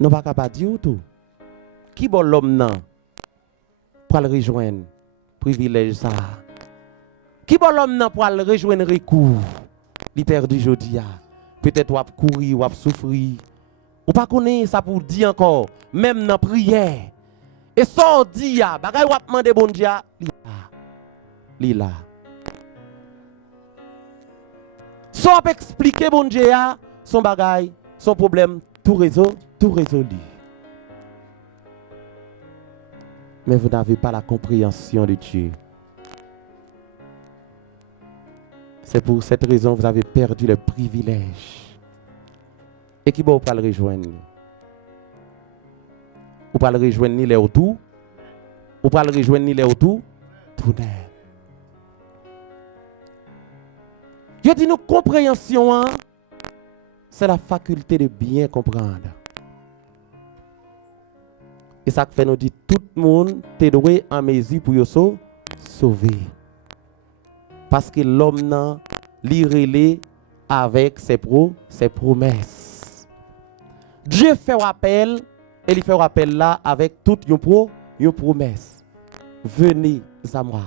nous ne pouvons pas dire tout. Qui bon l'homme nan pour le rejoindre? Privilège ça. Qui bon l'homme nan pour le rejoindre recours? Li perdu jodi a. Peut-être ou courir ou souffrir. Ou pas connaître ça pour dire encore, même dans prière. Et ça dit ya, bagay ou demander bon Dieu, li là. Sans expliquer bon Dieu, son bagay, son problème, tout résolu. Mais vous n'avez pas la compréhension de Dieu. C'est pour cette raison que vous avez perdu le privilège. Et qui va pas le rejoindre? Ou pas le rejoindre ni les autour? Ou pas le rejoindre ni les autour? Tout n'est. Je dis nous compréhension, c'est la faculté de bien comprendre. Et ça fait nous dire tout le monde est doué en mesure pour se sauver. Parce que l'homme n'a l'irrélé avec ses promesses. Dieu fait appel et il fait appel là avec toute une promesse. Venez à moi,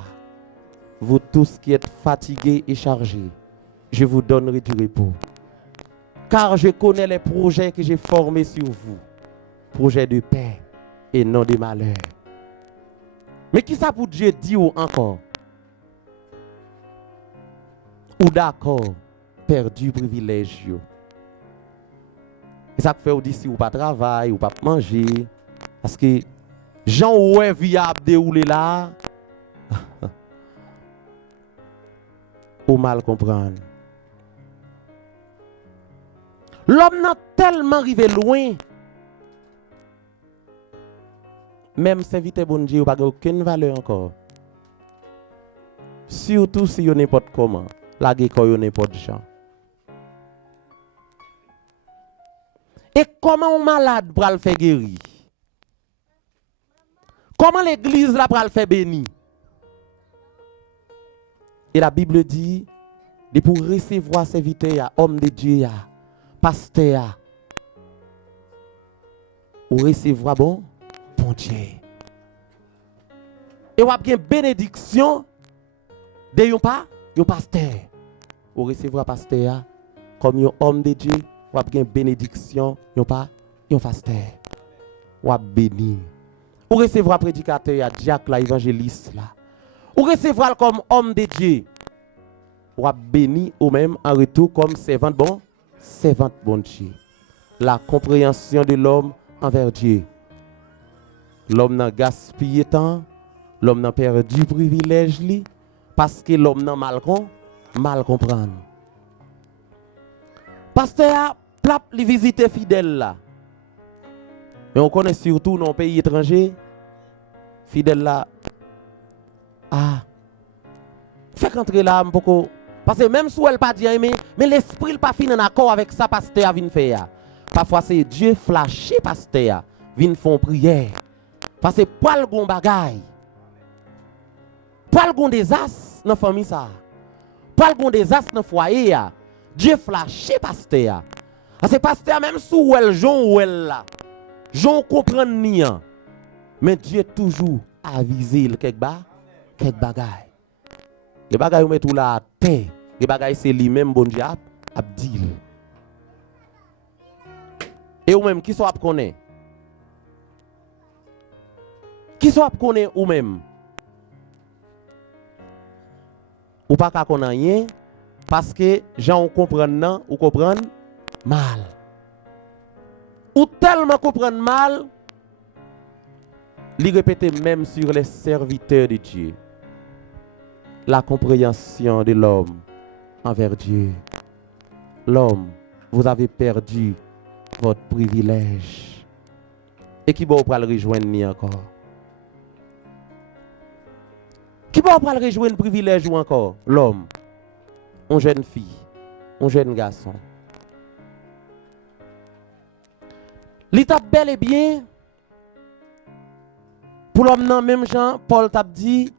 vous tous qui êtes fatigués et chargés. Je vous donnerai du repos. Car je connais les projets que j'ai formés sur vous. Projets de paix et non de malheur. Mais qui ça pour Dieu dit encore? Ou d'accord, perdu privilège. Et ça fait ou dit si ou pas travail, ou pas manger. Parce que Jean oué viable déroulé là. Ou mal comprendre. L'homme n'a tellement arrivé loin. Même serviteur bon Dieu n'a aucune valeur encore. Surtout si vous n'importe comment. La guerre n'importe gens. Et comment un malade pour le faire guérir? Comment l'église là pour le faire bénir? Et la Bible dit, pour recevoir serviteur, homme de Dieu, pasteur, ou recevoir bon Dieu. Et vous avez une bénédiction de un pasteur. Ou recevoir pasteur comme un homme de Dieu, vous avez une bénédiction de un pasteur. Ou avez béni. Ou recevoir prédicateur, diacre, évangéliste là. Ou recevoir comme homme de Dieu. Ou avez béni ou même en retour comme servante bon Dieu. La compréhension de l'homme envers Dieu. L'homme n'a gaspillé temps, l'homme n'a perdu privilège li, parce que l'homme n'a mal mal comprendre. Pasteur plap li visite fidèle là. Mais on connaît surtout dans les pays étrangers, fidèle là. Ah. Fait qu'entrer là, parce que même si elle pas dit mais l'esprit n'est pas fin en accord avec ça, pasteur vient faire. Parfois c'est Dieu flashé, pasteur, vient faire prière. Parce que pas le bon bagay. Pas le bon désastre dans la famille ça. Pas le bon désastre dans le foyer. Dieu flashé, pasteur. Parce que pasteur, même si elle Jean ou elle là, Jean comprend ni. Mais Dieu toujours avisé quelque bagay. Les bagay ou met tout la terre. Les bagay c'est lui-même bon Dieu a dit. Et ou même qui soit connaît. Qui soit connaît ou même. Ou pas qu'à connaître rien parce que gens comprennent ou comprennent mal. Ou tellement comprennent mal, il répète même sur les serviteurs de Dieu. La compréhension de l'homme envers Dieu. L'homme, vous avez perdu votre privilège. Et qui va le rejoindre ni encore? Qui va le rejoindre privilège ou encore? L'homme, une jeune fille, un jeune garçon. L'état bel et bien, pour l'homme non, même Jean, Paul t'a dit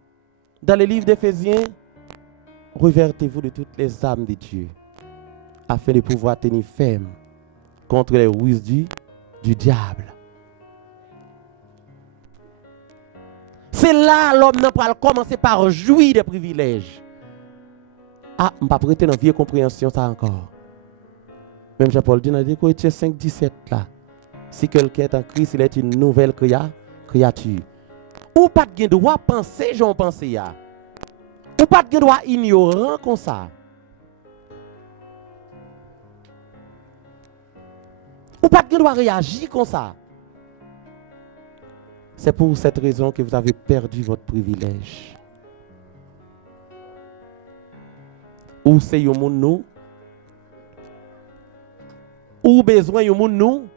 dans le livre d'Éphésiens, revêtez-vous de toutes les âmes de Dieu, afin de pouvoir tenir ferme contre les ruses du diable. C'est là l'homme n'a pas commencer par jouir des privilèges. Ah, je ne vais pas prêter dans vieille compréhension ça encore. Même Jean-Paul dit dans Corinthiens 5:17 là. Si quelqu'un est en Christ, il est une nouvelle créature. Ou pas de droit penser, j'en pense ya. Ou pas de droit ignorant comme ça. Ou pas de droit réagir comme ça. C'est pour cette raison que vous avez perdu votre privilège. Ou c'est yon moun nou? Ou besoin yon moun nou?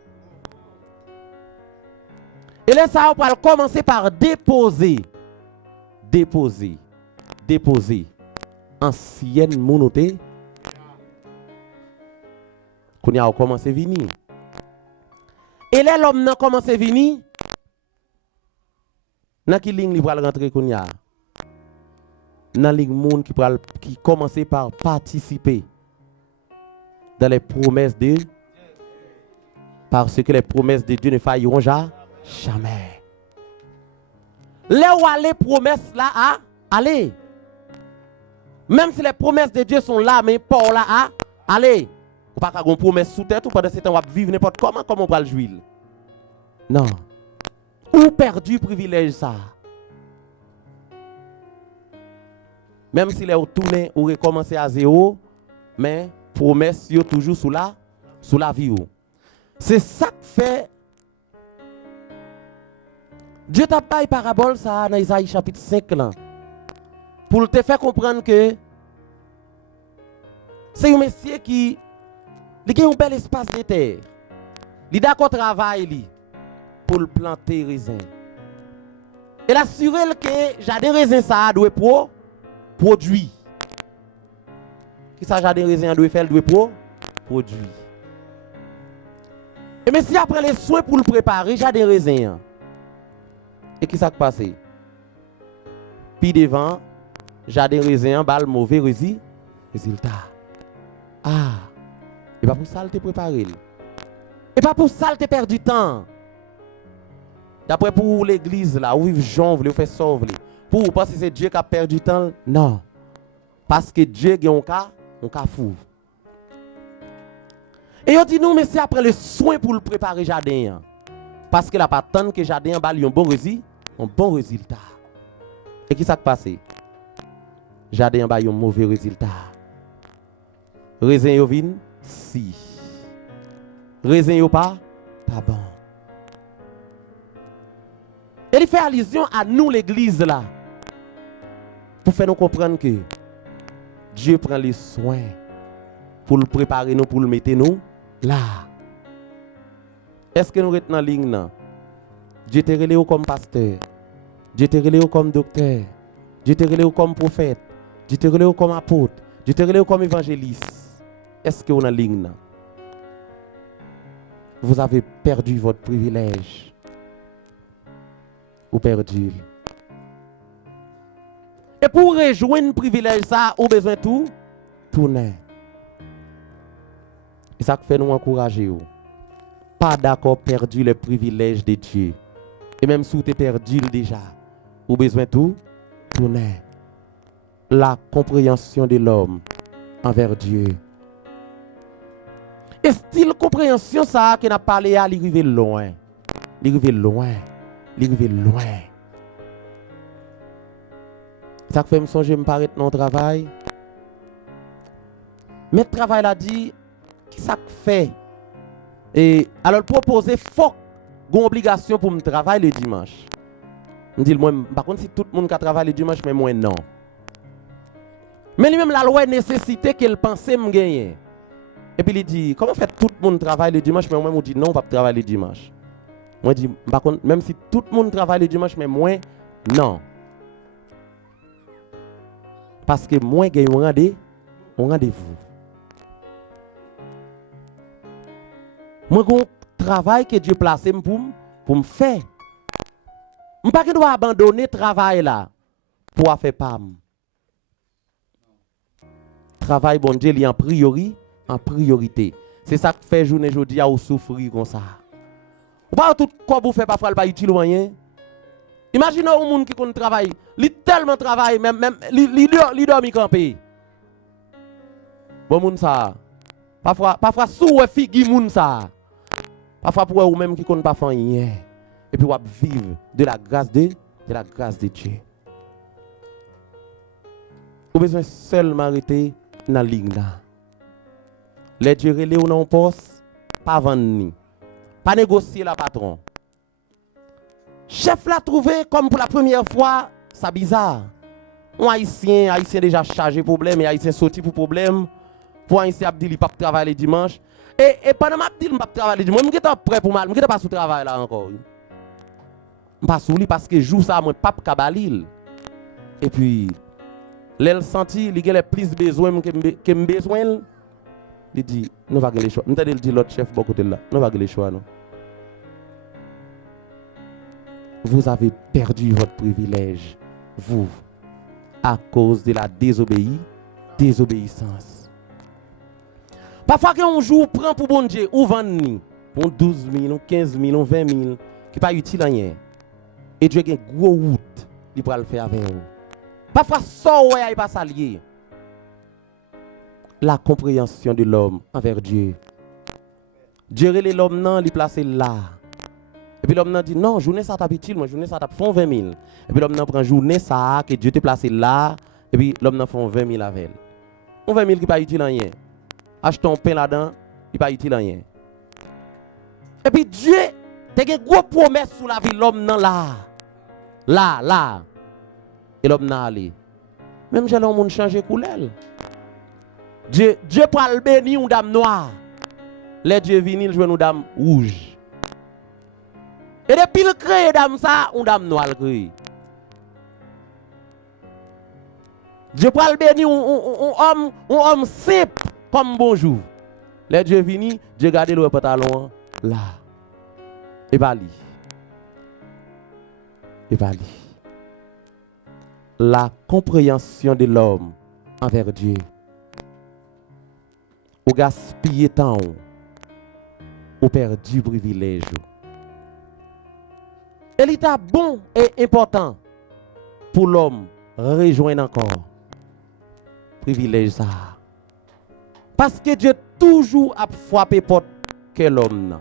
Et là, ça va commencer par déposer. Ancienne mounoté. Qu'on y a commencé à venir. Et là, l'homme n'a commencé à venir. Dans quelle ligne il va rentrer qu'on y a? Dans les monde qui commence par participer dans les promesses de Dieu. Parce que les promesses de Dieu ne failliront jamais. Là où les promesses là, allez. Même si les promesses de Dieu sont là, mais pas là, allez. Ou pas qu'une promesse sous tête ou pendant ce temps on va vivre n'importe comment on va le jouir. Non. Ou perdu privilège ça. Même si les retourné ou recommencer à zéro, mais promesse yo toujours sous la vie. C'est ça que fait Dieu t'a pas parabole ça dans Isaïe chapitre 5 là. Pour te faire comprendre que c'est un monsieur qui a un bel espace de terre. Il d'accord travail pour planter raisin. Et l'assurer que jardin raisin ça doit produire. Qui ça jardin raisin doit faire doit produire. Et mais si après les soins pour le préparer jardin raisin. Et qui ça qui passe? Puis devant jardin raisin bal mauvais résultat. Ah. Et pas pour ça te préparer. Et pas pour ça te perdre du temps. D'après pour l'église là, où vivent Jean, vous faire sauver. Pour parce que c'est Dieu qui a perdu du temps? Non. Parce que Dieu a un cas fou. Et on dit nous mais c'est après le soin pour le préparer jardin. Parce que la pas tant que jardin a un bon résultat. Et qui ça qui passe? Jardin a un mauvais résultat. Raisin yo vin si. Raisin yo pas bon. Et il fait allusion à nous l'église là. Pour faire nous comprendre que Dieu prend les soins pour le préparer nous, pour le mettre nous là. Est-ce que nous retenons la ligne là? Dieu te relève comme pasteur, Dieu te relève comme docteur, Dieu te relève comme prophète, Dieu te relève comme apôtre, Dieu te relève comme évangéliste. Est-ce que vous avez la ligne là? Vous avez perdu votre privilège. Ou perdu. Et pour rejoindre le privilège, ça, vous avez besoin de tout tourner. Et ça fait nous encourager. Pas d'accord perdu le privilège de Dieu. Et même si vous avez perdu déjà, vous avez besoin de tout tourner. La compréhension de l'homme envers Dieu. Et style compréhension ça qui n'a parlé à l'arriver loin. L'arriver loin. L'arriver loin. Ça fait me songer me paraître dans le travail. Mais le travail a dit qui ça fait. Et alors proposer faut une obligation pour me travailler le dimanche. Me dit moi par contre si tout le monde qui travaille le dimanche mais moi non. Mais lui-même la loi nécessité qu'il pensait me gagner. Et puis il dit, comment fait tout le monde travaille le dimanche, mais moi, je dis non, on ne va pas travailler le dimanche. Moi, je dis, par contre, même si tout le monde travaille le dimanche, mais moi, non. Parce que moi, j'ai un rendez-vous. Moi, j'ai un travail que Dieu place pour me faire. Je ne dois pas abandonner le travail là pour faire PAM. Travail, bon Dieu, il est en priorité. C'est ça qui fait journée aujourd'hui à souffrir comme ça. Ou pas tout quoi vous fait parfois pas utile rien. Imaginez un monde qui connaît travail, il tellement travaille même il dormi camper. Bon monde ça. Parfois sous figi monde ça. Parfois pour ou même qui connaît pas faire rien. Et puis on vivre de la grâce de Dieu. Vous besoin seulement arrêter dans la ligne là. Les dieux relais ou non poste, pas vendre ni. Pas négocier la patron. Chef l'a trouvé comme pour la première fois, ça bizarre. Un haïtien déjà chargé problème et haïtien sorti pour problème. Pour haïtien Abdili pas travailler dimanche. Et pendant m'Abdili pas travailler dimanche, moi j'étais prêt pour mal, moi j'étais pas sous travail là encore. Pas sous lui parce que jour ça moi pas kabalil. Et puis l'elle senti il a plus besoin que besoin. Il dit, nous va gagner les choix. Nous t'ai dit l'autre chef beaucoup de là. Nous va gagner les choix non. Vous avez perdu votre privilège, vous, à cause de la désobéissance. Parfois qu'un jour prend pour bon Dieu ou 20 000, pour 12 000, ou 15 000, ou 20 000, qui pas utile à rien. Et Dieu a une grosse route, il pourra le faire avec vous. Parfois ça ouais, il pas s'allier. La compréhension de l'homme envers Dieu. Dieu relève l'homme non, il place là. Et puis l'homme dit non, journée ça t'a utile, moi journée ça t'a font 20 000. Et puis l'homme prend journée ça que Dieu t'a placé là, et puis l'homme font 20 000 avec elle. 20 000 qui pas utile à rien. Achetons un pain là-dedans, il pas utile à rien. Et puis Dieu t'a une grosse promesse sur la vie l'homme non là. Et l'homme n'a allé. Même j'ai l'homme monde changer couleur. Dieu peut le bénir une dame noire. Les dieux viennent jouer une dame rouge. Et depuis le créé dame ça, une dame noire créé. Dieu peut le bénir un homme simple comme bonjour. Les dieux viennent, Dieu garde le pantalon là. Et pas lui. La compréhension de l'homme envers Dieu. Ou gaspiller temps, ou perdu privilège. Et il est bon et important pour l'homme rejoindre encore privilège ça. Parce que Dieu toujours a frappé porte que l'homme.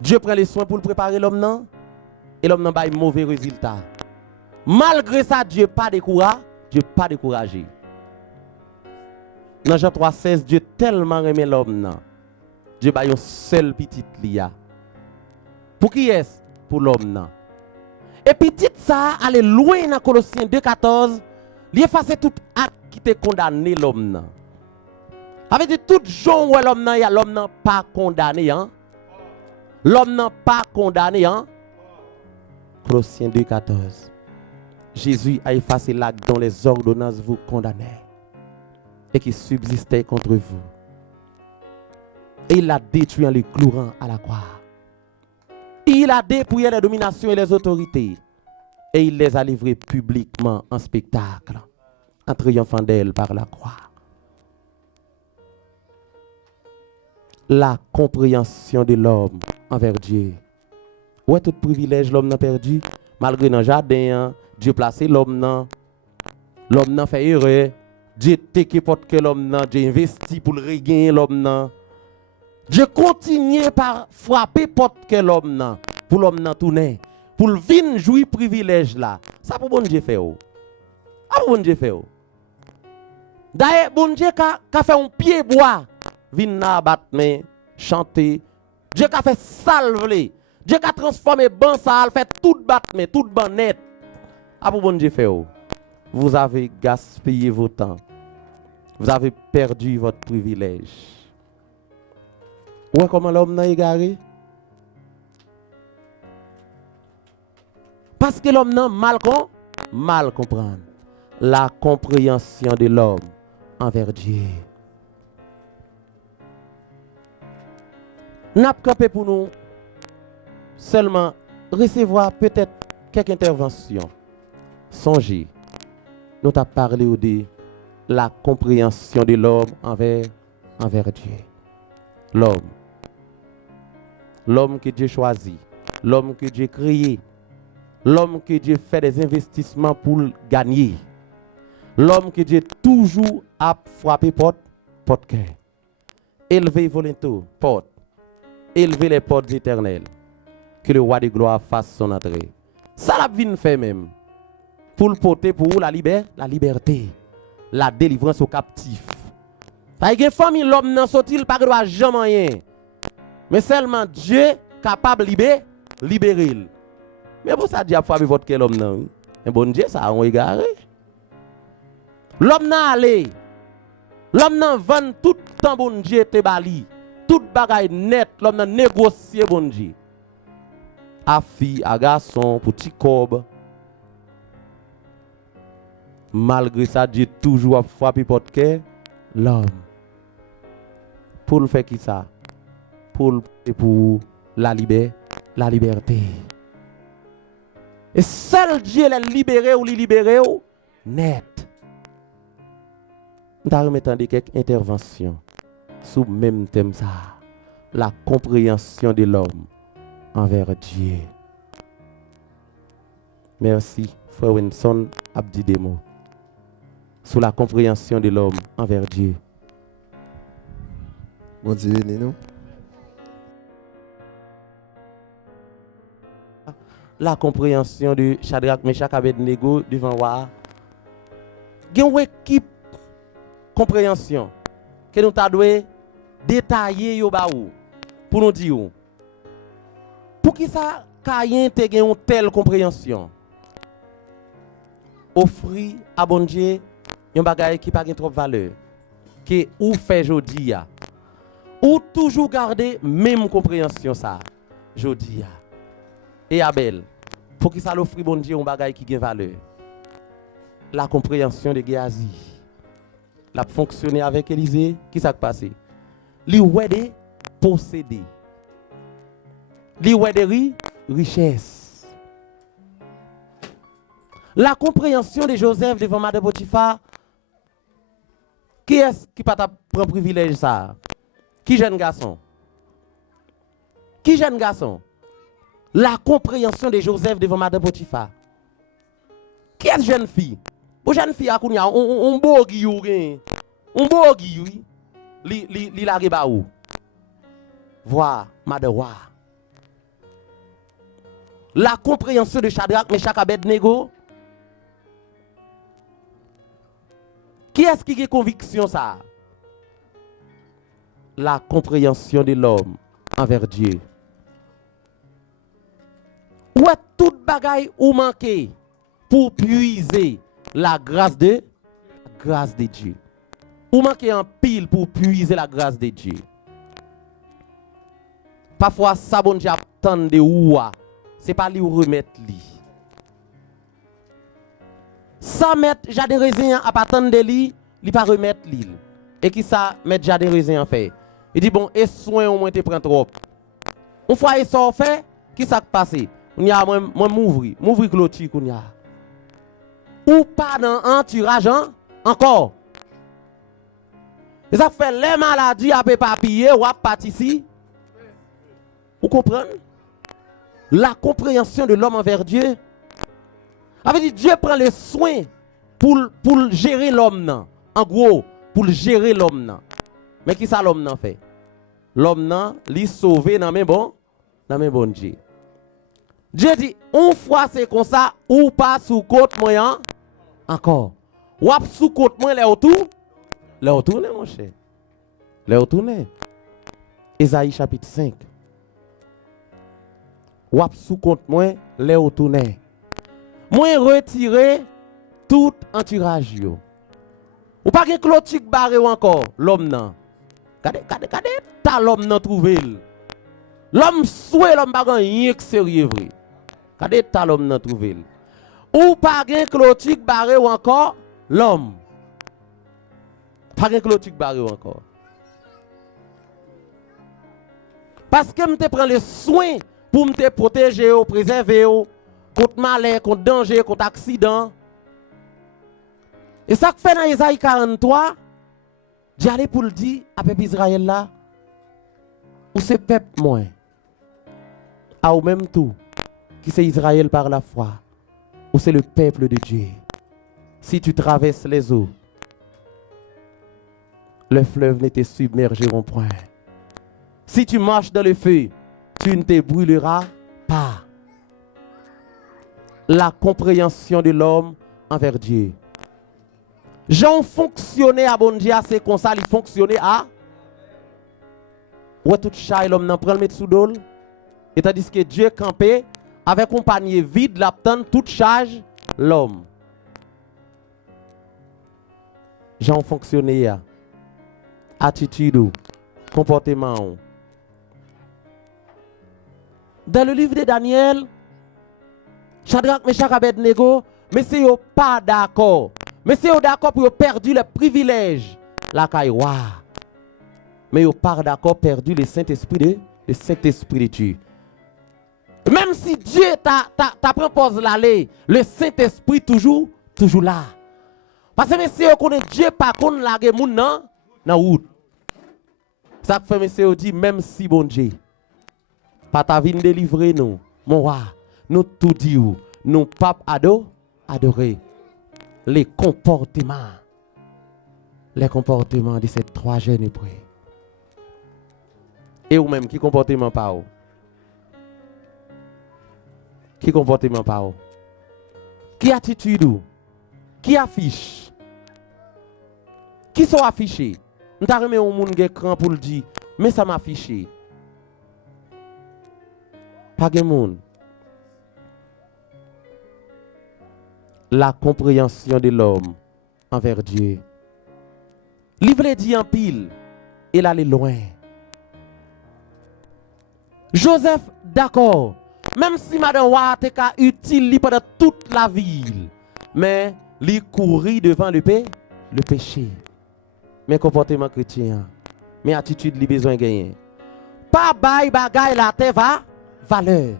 Dieu prend les soins pour préparer l'homme et l'homme n'a pas un mauvais résultat. Malgré ça, Dieu pas découragé. Dans Jean 3,16, Dieu tellement aimé l'homme. Dieu a un seul petit lia. Pour qui est-ce? Pour l'homme. Et petit ça, aller loin dans Colossiens 2,14, Il efface tout acte qui te condamné l'homme nan. Avec dit tout gens où l'homme n'a pas condamné hein. L'homme n'a pas condamné hein. Colossiens 2:14. Jésus a effacé l'acte dont les ordonnances vous condamnaient et qui subsistait contre vous. Et il l'a détruit en les clouant à la croix. Il a dépouillé les dominations et les autorités. Et il les a livrées publiquement en spectacle, en triomphant d'elles par la croix. La compréhension de l'homme envers Dieu. Où est tout privilège l'homme n'a perdu? Malgré dans le jardin, Dieu placé l'homme n'a fait erreur. Dieu t'équipe pour que l'homme n'a, Dieu investi pour le regagner l'homme n'a. Dieu continue par frapper porte que l'homme n'a, pour l'homme n'a tourner, pour le vin jouir privilège là. Ça pour bon Dieu fait ou. Ah bon Dieu fait ou. D'ailleurs bon Dieu qu'a fait un pied bois, vin na battre mais chanter. Dieu qu'a fait salver. Dieu qu'a transformé ban ça, fait tout battre mais tout ban net. Ah pour bon Dieu fait ou. Vous avez gaspillé votre temps. Vous avez perdu votre privilège. Ouais, comment l'homme n'a égaré? Parce que l'homme n'a mal comprendre la compréhension de l'homme envers Dieu. N'a pas campé pour nous seulement recevoir peut-être quelques interventions. Songez, nous t'avons parlé de la compréhension de l'homme envers Dieu. L'homme que Dieu choisit, l'homme que Dieu créé, l'homme que Dieu fait des investissements pour gagner, l'homme que Dieu toujours a frappé porte cœur, élevé volontaire porte, élevé les portes éternelles, que le roi de gloire fasse son entrée. Ça l'a vient fait même pour le porter pour la liberté, la délivrance aux captifs. Parce que famille l'homme n'en sortit pas droit jamais rien. Mais seulement Dieu capable de libérer. Mais pour ça, Dieu a frappé votre cœur l'homme non. Un bon Dieu, ça a égaré. L'homme n'a allé. L'homme n'a vendu tout temps bon Dieu te bali. Tout bagaille net, l'homme n'a négocié bon Dieu. À fille, à garçon, pour petit cob. Malgré ça, Dieu toujours a frappé votre cœur l'homme. Pour le faire qui ça? Pour la liberté. Et seul Dieu l'a libéré ou libéré ou net. Nous avons remetté quelques interventions sous le même thème ça. La compréhension de l'homme envers Dieu. Merci, Frère Winson Abdi Demo. Sur la compréhension de l'homme envers Dieu. Bon Dieu, nous. La compréhension de Shadrach, Meshach, Abednego devant Wa. Il y a une équipe compréhension que nous avons détaillé pour nous dire. Pour qui ça, Caïn te une telle compréhension? Offrir à bon Dieu un bagage qui n'a pas trop de valeur. Que ou fait jodi ya. Ou toujours garder même compréhension ça. Jodi ya. Et Abel, pour qui ça l'offre bon Dieu un bagage qui a valeur. La compréhension de Géasi. La fonctionner avec Élisée, qui s'est passé? Li wede posséder. Li wede richesse. La compréhension de Joseph devant Madame Potiphar. Qui est-ce qui pas prend privilège ça? Qui jeune garçon? Qui jeune garçon? La compréhension de Joseph devant Madame Potiphar. Qui est jeune fille? Pour jeune fille a un beau guillou, un beau guillou, li la rebaou. Voir Madame Roi. La compréhension de Shadrach, Meshach, Abednego. Qui est-ce qui a conviction ça? La compréhension de l'homme envers Dieu. Ou est toute bagaille ou manqué pour puiser la grâce de Dieu. Ou manquer en pile pour puiser la grâce de Dieu. Parfois, ça bon Dieu attend de ou, c'est pas lui remettre lui. Ça mettre jardin raisin à attendre de lui, il pas remettre l'île. Et qui ça mettre jardin raisin en fait. Il dit bon, et soin au moins te prend trop. Une fois et ça fait, qui ça passe? On y a moi m'ouvrir clôture qu'on y a. Ou pas dans entourage encore. Et ça fait les maladies à papiller ou à pâtisser. Vous comprenez? La compréhension de l'homme envers Dieu. Avec dit Dieu prend le soin pour gérer l'homme. En gros, pour gérer l'homme. Mais qui ça l'homme fait? L'homme lui sauvé dans mes bon Dieu. Dieu dit, une fois c'est comme ça, ou pas sous côte moyen encore. Ou sous côte moyen les retourner mon cher. Les retourner. Ésaïe chapitre 5. Ou sous côte moyen les retourner. Moi retirer tout entourage yo. Ou pas que clôture barré encore l'homme nan. Regardez ta l'homme nan trouvé. L'homme souhait l'homme pas rien que sérieux vrai. Regardez ta l'homme nan trouvé. Ou pas que clôture barré ou encore l'homme. Pas que clôture barré ou encore. Parce que me prend le soin pour me protéger, préserver contre malheur, contre danger, contre accident. Et ça que fait dans Isaïe 43, Dieu allait pour le dire à peuple Israël là, ou c'est peuple moins, à ou même tout, qui c'est Israël par la foi, ou c'est le peuple de Dieu. Si tu traverses les eaux, le fleuve ne te submergeront point. Si tu marches dans le feu, tu ne te brûleras pas. La compréhension de l'homme envers Dieu. Jean fonctionnait à bon Dieu, c'est comme ça, il fonctionnait à. Ouais, tout chat, l'homme n'en prend le mettre sous dol. Et tandis que Dieu campait avec un panier vide, l'abtend toute charge, l'homme. Jean fonctionnait à. Attitude, comportement. Dans le livre de Daniel, Shadrach, Meshach, Abednego, mais c'est pas d'accord. Mais c'est d'accord pour perdu le privilège. La caïwa. Mais ils pas d'accord perdu le Saint-Esprit de Dieu. Même si Dieu t'a propose l'aller, le Saint-Esprit toujours là. Parce que monsieur connaît Dieu pas qu'on lage moun nan route. Ça fait monsieur dit même si bon Dieu pas ta vie délivrer nous, mon roi, nous tout dit nous pas adorer les comportements de ces trois jeunes hébreux. Et ou même qui comportement pas ou? Qui comportement pas ou? Qui attitude ou? Qui affiche? Qui sont affichés? Nous t'a remis un monde écran pour le dire, mais ça m'a affiché. Pas de monde. La compréhension de l'homme envers Dieu. Livre dit en pile, il allait loin. Joseph, d'accord, même si Madame Ouate est utile pendant toute la ville, mais il courit devant le péché. Mais comportement chrétien, mais attitude, il besoin de gagner. Pas bail bagay la terre va valeur.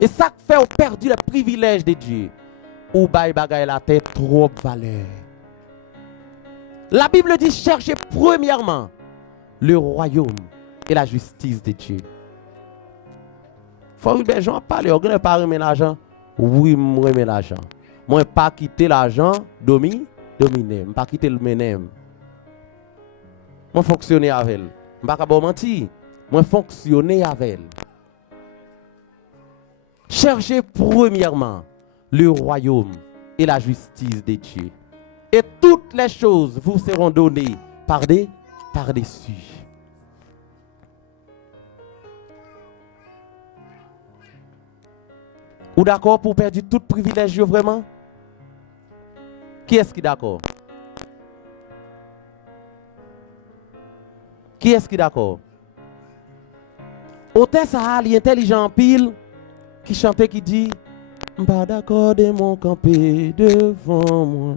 Et ça fait au perdu le privilège de Dieu. Ou bail bagay la terre trop valeur. La Bible dit cherchez premièrement le royaume et la justice de Dieu. Faut que les gens parlent, on ne pas remettre l'argent. Oui, moi remettre l'argent. Moi pas quitter l'argent dominer, pas quitter le menem. Moi fonctionner avec elle. Pas capable mentir. Moi fonctionner avec elle. Cherchez premièrement le royaume et la justice de Dieu. Et toutes les choses vous seront données par-dessus. Ou d'accord pour perdre tout privilège vraiment? Qui est-ce qui est d'accord? Qui est-ce qui est d'accord? Autant ça, il est intelligent pile, qui chantait, qui dit, pas d'accord de mon camper devant moi.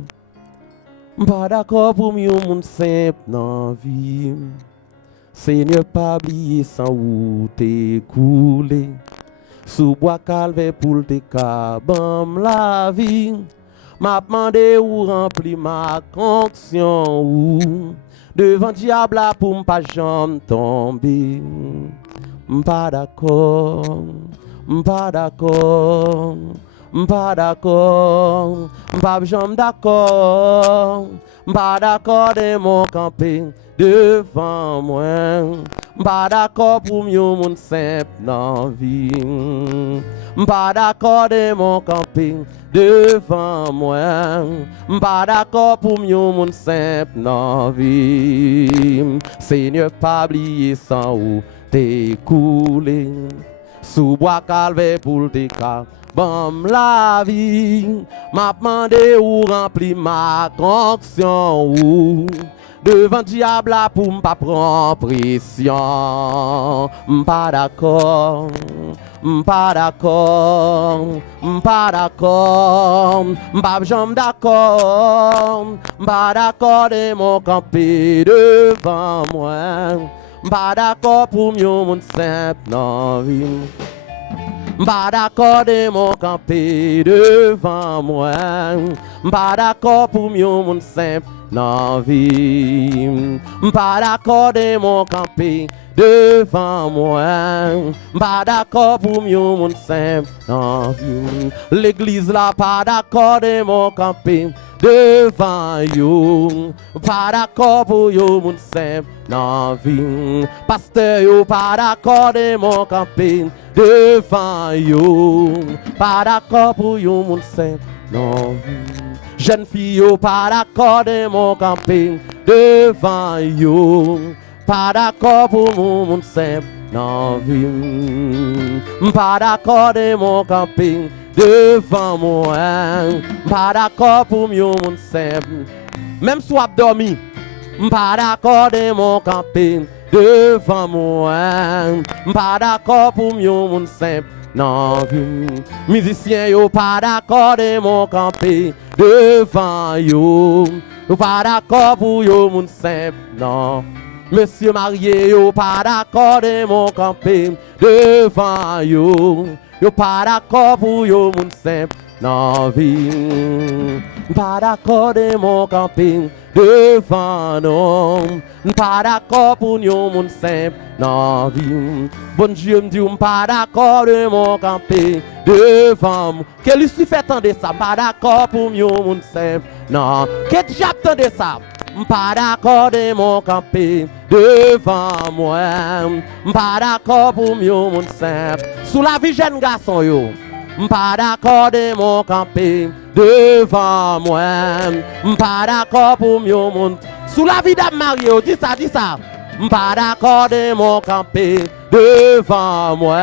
Pas d'accord pour mieux mon simple dans la vie. Seigneur, pas oublier sans où t'es coulé. Sous bois calvé pour te cabam la vie. M'a demandé où remplir ma conscience ou devant diable pour m'pas jamais tomber. M'pas d'accord, m'pas d'accord, m'pas d'accord, m'pas jamais d'accord, m'pas d'accord de mon camper devant moi. M'pas d'accord pour mieux mon simple dans la vie. M'pas d'accord de mon camper devant moi. M'pas d'accord pour mieux mon simple dans la vie. Seigneur, pas oublier sans où t'es coulé. Sous bois calvé pour te cas. Bam la vie. M'a demandé où remplir ma conscience ou devant diable pour m'pas prendre pression. M'pas d'accord, m'pas d'accord, m'pas d'accord, m'pas jamais d'accord, m'pas d'accord de mon camper devant moi. M'pas d'accord pour mieux mon simple dans la vie. M'pas d'accord de mon camper devant moi. M'pas d'accord pour mieux mon simple dans la vie. M'pas d'accord de mon camper devant moi. M'pas d'accord pour mieux mon simple dans la vie. L'église là pas d'accord de mon camper devant you. Pas d'accord pour you mon simple dans la vie. Pasteur yo pas d'accord de mon camper devant you. Pas d'accord pour you mon simple dans la vie. Jeune fille yo pas d'accord de mon camper devant you. Pas d'accord pour mon simple dans la vie. Pas d'accord de mon camper devant moi. Pas d'accord pour mieux mon simple. Même si je dormi, pas d'accord de mon camper devant moi. Pas d'accord pour mieux mon simple. Non, musicien yo pas d'accord de mon camper devant yo. Pas d'accord pour yo mon simple. Non. Monsieur marié yo pas d'accord de mon camper devant yo. Yo pas d'accord pour yo moun simple dans vie. Pas d'accord de mon camper devant nous. Pas d'accord pour yo moun simple dans vie. Bon Dieu me dit pas d'accord de mon camper devant moi. Que Lucifer tende ça, pas d'accord pour yo moun simple. Non, que diable tende ça. Pas d'accord de mon camper devant moi. Pas d'accord pour mieux mon simple. Sous la vie jeune garçon yo. Pas d'accord de mon camper devant moi. Pas d'accord pour mieux mon. Sous la vie d'âme marié, dis ça, dis ça. Pas d'accord de mon camper devant moi.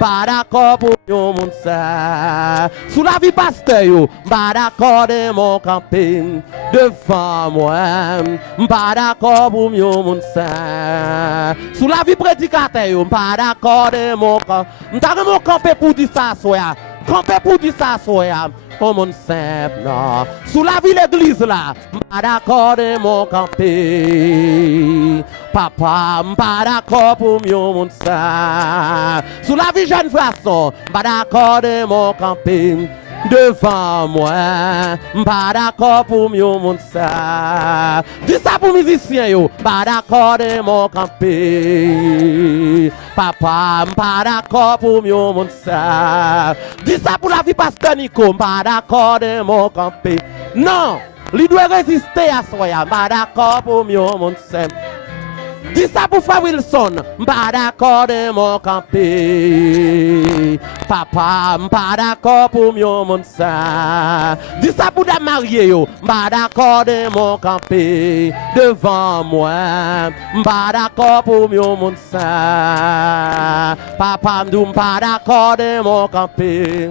Pas d'accord pour mieux mon ça. Sous la vie pasteur yo. Pas d'accord de mon camper devant moi. Pas d'accord pour mieux mon ça. Sous la vie prédicateur yo. Pas d'accord de mon camper. M'ta mon camper pour dire ça soya. Camper pour dire ça soya. Oh mon simple là. Sous la vie l'église là. Pas d'accord de mon camper. Papa, pas d'accord pour mieux mon ça. Sous la vie jeune façon. Pas d'accord de mon camper devant moi. Pas d'accord pour mieux mon ça. Dis ça pour musiciens yo. Pas d'accord de mon camper. Papa, pas d'accord pour mieux mon ça. Dis ça pour la vie pasteur Nico. Pas d'accord de mon camper. Non, il doit résister à soi. Pas d'accord pour mieux mon ça. Dis ça pour Frère Wilson, pas d'accord de mon camper. Papa, pas d'accord pour mieux mon ça. Dis ça pour des mariés, pas d'accord de mon camper devant moi. Pas d'accord pour mieux mon ça. Papa, m'dou pas d'accord de mon camper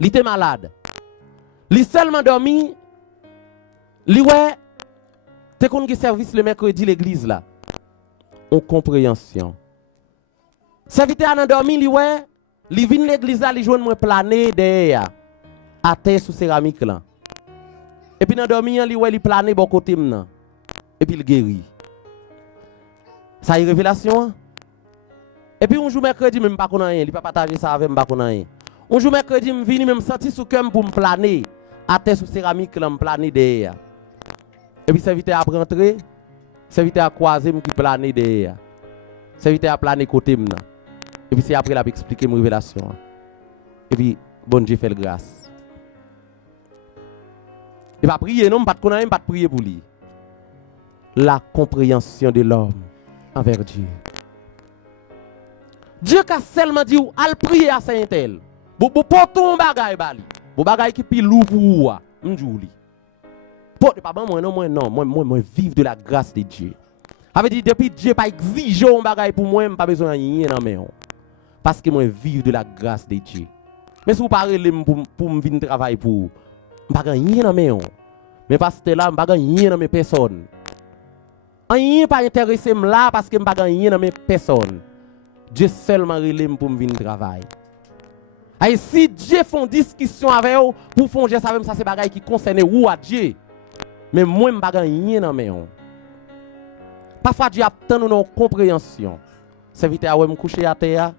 Il était malade. Il seulement dormi. Il ouais, t'es qu'on qui service le mercredi l'église là. En compréhension. Serviteur a dormi, il ouais, il vient l'église là, il joue moi planer derrière à terre sous céramique là. Et puis dans dormi, il ouais, il planer bon côté maintenant. Et puis il guérit. Ça y est révélation. Et puis on joue mercredi même pas connait rien, il pas partager ça avec moi pas connait rien. On joue mercredi, me vini même senti sous cœur pour me planer à terre sous céramique là, me planer derrière. Et puis serviteur a rentré, serviteur a croisé qui planer derrière. Serviteur a plané côté maintenant. Et puis c'est après la expliquer mon révélation. Et puis bon Dieu fait le grâce. Il va prier non, pas de connait, pas de prier pour lui. La compréhension de l'homme envers Dieu. Dieu a seulement dit ou al prier à Saint-Tel. Bon ton bagay bali. Bon bagay qui pi lou pour ou, m'jouli. Porte pas moi non, moi vivre de la grâce de Dieu. Avait dit depuis Dieu pas exige un bagay pour moi, pas besoin de rien dans main. Parce que moi vivre de la grâce de Dieu. Mais si vous parlez pour me venir travailler pour pas rien dans main. Mais parce que là, pas rien dans mes personnes. Rien pas intéressé là parce que pas rien dans mes personnes. Dieu seulement relève pour me venir travailler. Et si Dieu fait une discussion avec vous, pour faire ça, ça c'est bagay qui concerne ou à Dieu. Mais moi, je ne sais rien dans mes mains. Parfois, Dieu a tant de compréhension. Serviteur a me coucher à terre,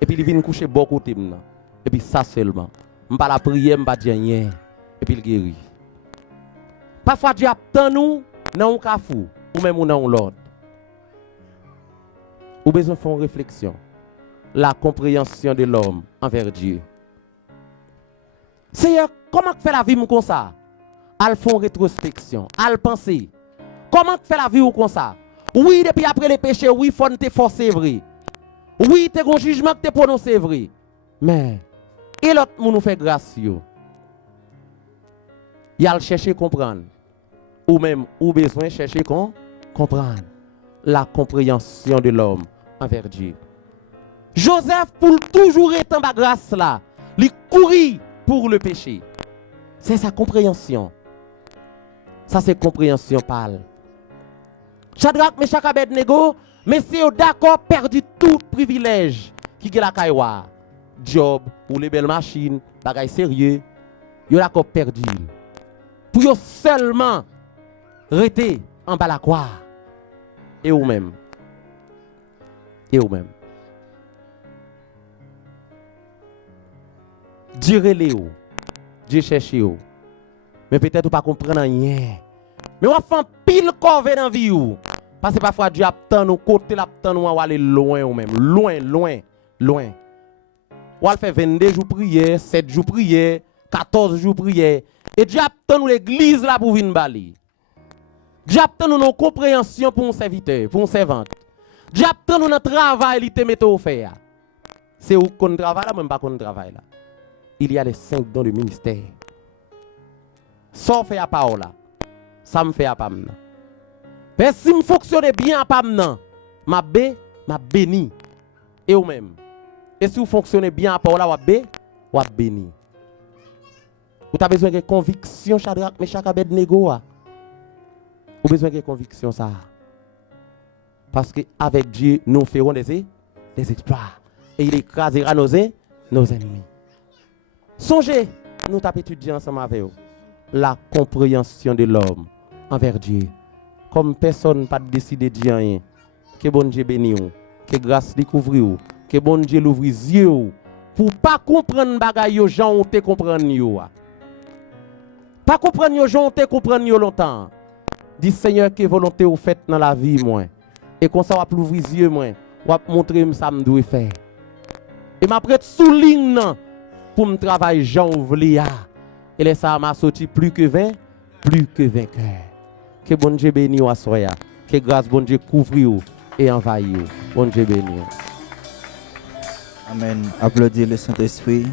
et puis il vient me coucher beaucoup de temps. Et puis ça seulement. Je ne pas la prière, je ne pas dire rien. Et puis il guérit. Parfois, Dieu a tant nous dans un cafou, ou même dans l'ordre. Ou besoin de faire une réflexion. La compréhension de l'homme envers Dieu. Seigneur, comment fait la vie comme ça? Al font rétrospection, al penser. Comment fait la vie comme ça? Oui, depuis après les péchés, oui, faut te forcer vrai. Oui, t'es un jugement que te prononcé vrai. Mais et l'autre nous fait grâce yo. Il a chercher comprendre. Ou même ou besoin chercher comprendre la compréhension de l'homme envers Dieu. Joseph pour toujours être en bas grâce là, il courit pour le péché. C'est sa compréhension. Ça c'est compréhension pâle. Shadrach, Meshach, Abednego, mais c'est d'accord perdu tout privilège qui est la kaiwa. Job ou les belles machines, bagay sérieux, yo d'accord perdu. Pour yo seulement rester en bas la croix. Et ou même. Et ou même. Dieu relève, Dieu cherche. Mais peut-être ou pas comprendre rien. Mais on fait pile corvée dans la vie. Parce que parfois Dieu attend nous côté, l'attend nous aller loin ou même. Loin. On va faire 22 jours prière, 7 jours prière, 14 jours prière. Et Dieu attend nous l'église là pour venir balayer. Dieu attend nous nos compréhension pour un serviteur, pour un servante. Dieu attend nous notre travail, il te met au faire. C'est où qu'on travaille là, même pas qu'on travaille là. Il y a les 5 dons de ministère. Ça fait à parole là. Ça me fait à pas maintenant. Mais si me fonctionne bien à pas maintenant, m'a béni. Et ou même. Et si vous fonctionnez bien à parole là, ou béni. Vous avez besoin de conviction, Shadrach, Meshach, Abednego. Vous avez besoin de conviction ça. Parce qu'avec Dieu, nous ferons des exploits. Et il écrasera nos ennemis. Songez, nous avons étudié ensemble avec vous la compréhension de l'homme envers Dieu. Comme personne n'a pas décidé de dire rien, que bon Dieu bénisse, que grâce découvre, que bon Dieu l'ouvre les yeux pour ne pas comprendre les choses, gens ont te comprendre. Pas comprendre les gens ont te comprendre longtemps. Dis Seigneur, que volonté vous faites dans la vie, moi. Et comme ça, vous ouvrir les yeux, moi. Vous montrer ce que je dois faire. Et je prête souligne pour me travailler, Jean Ouvlia. Et les ça m'a sorti plus que vainqueur. Que bon Dieu bénisse à soya. Que grâce bon Dieu couvre et envahit. Bon Dieu bénisse. Amen. Applaudis le Saint-Esprit.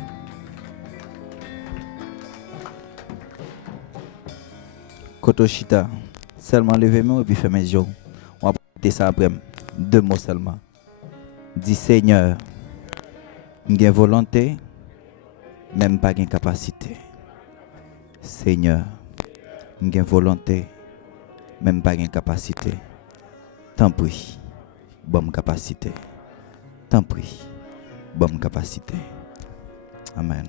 Kotoshita. Seulement levez-moi et puis fermez mes yeux. On va porter ça après. 2 mots seulement. Dis Seigneur, j'ai volonté même pas une capacité. Seigneur, une volonté, même pas une capacité. Tant pis, bonne capacité. Tant pis, bonne capacité. Amen.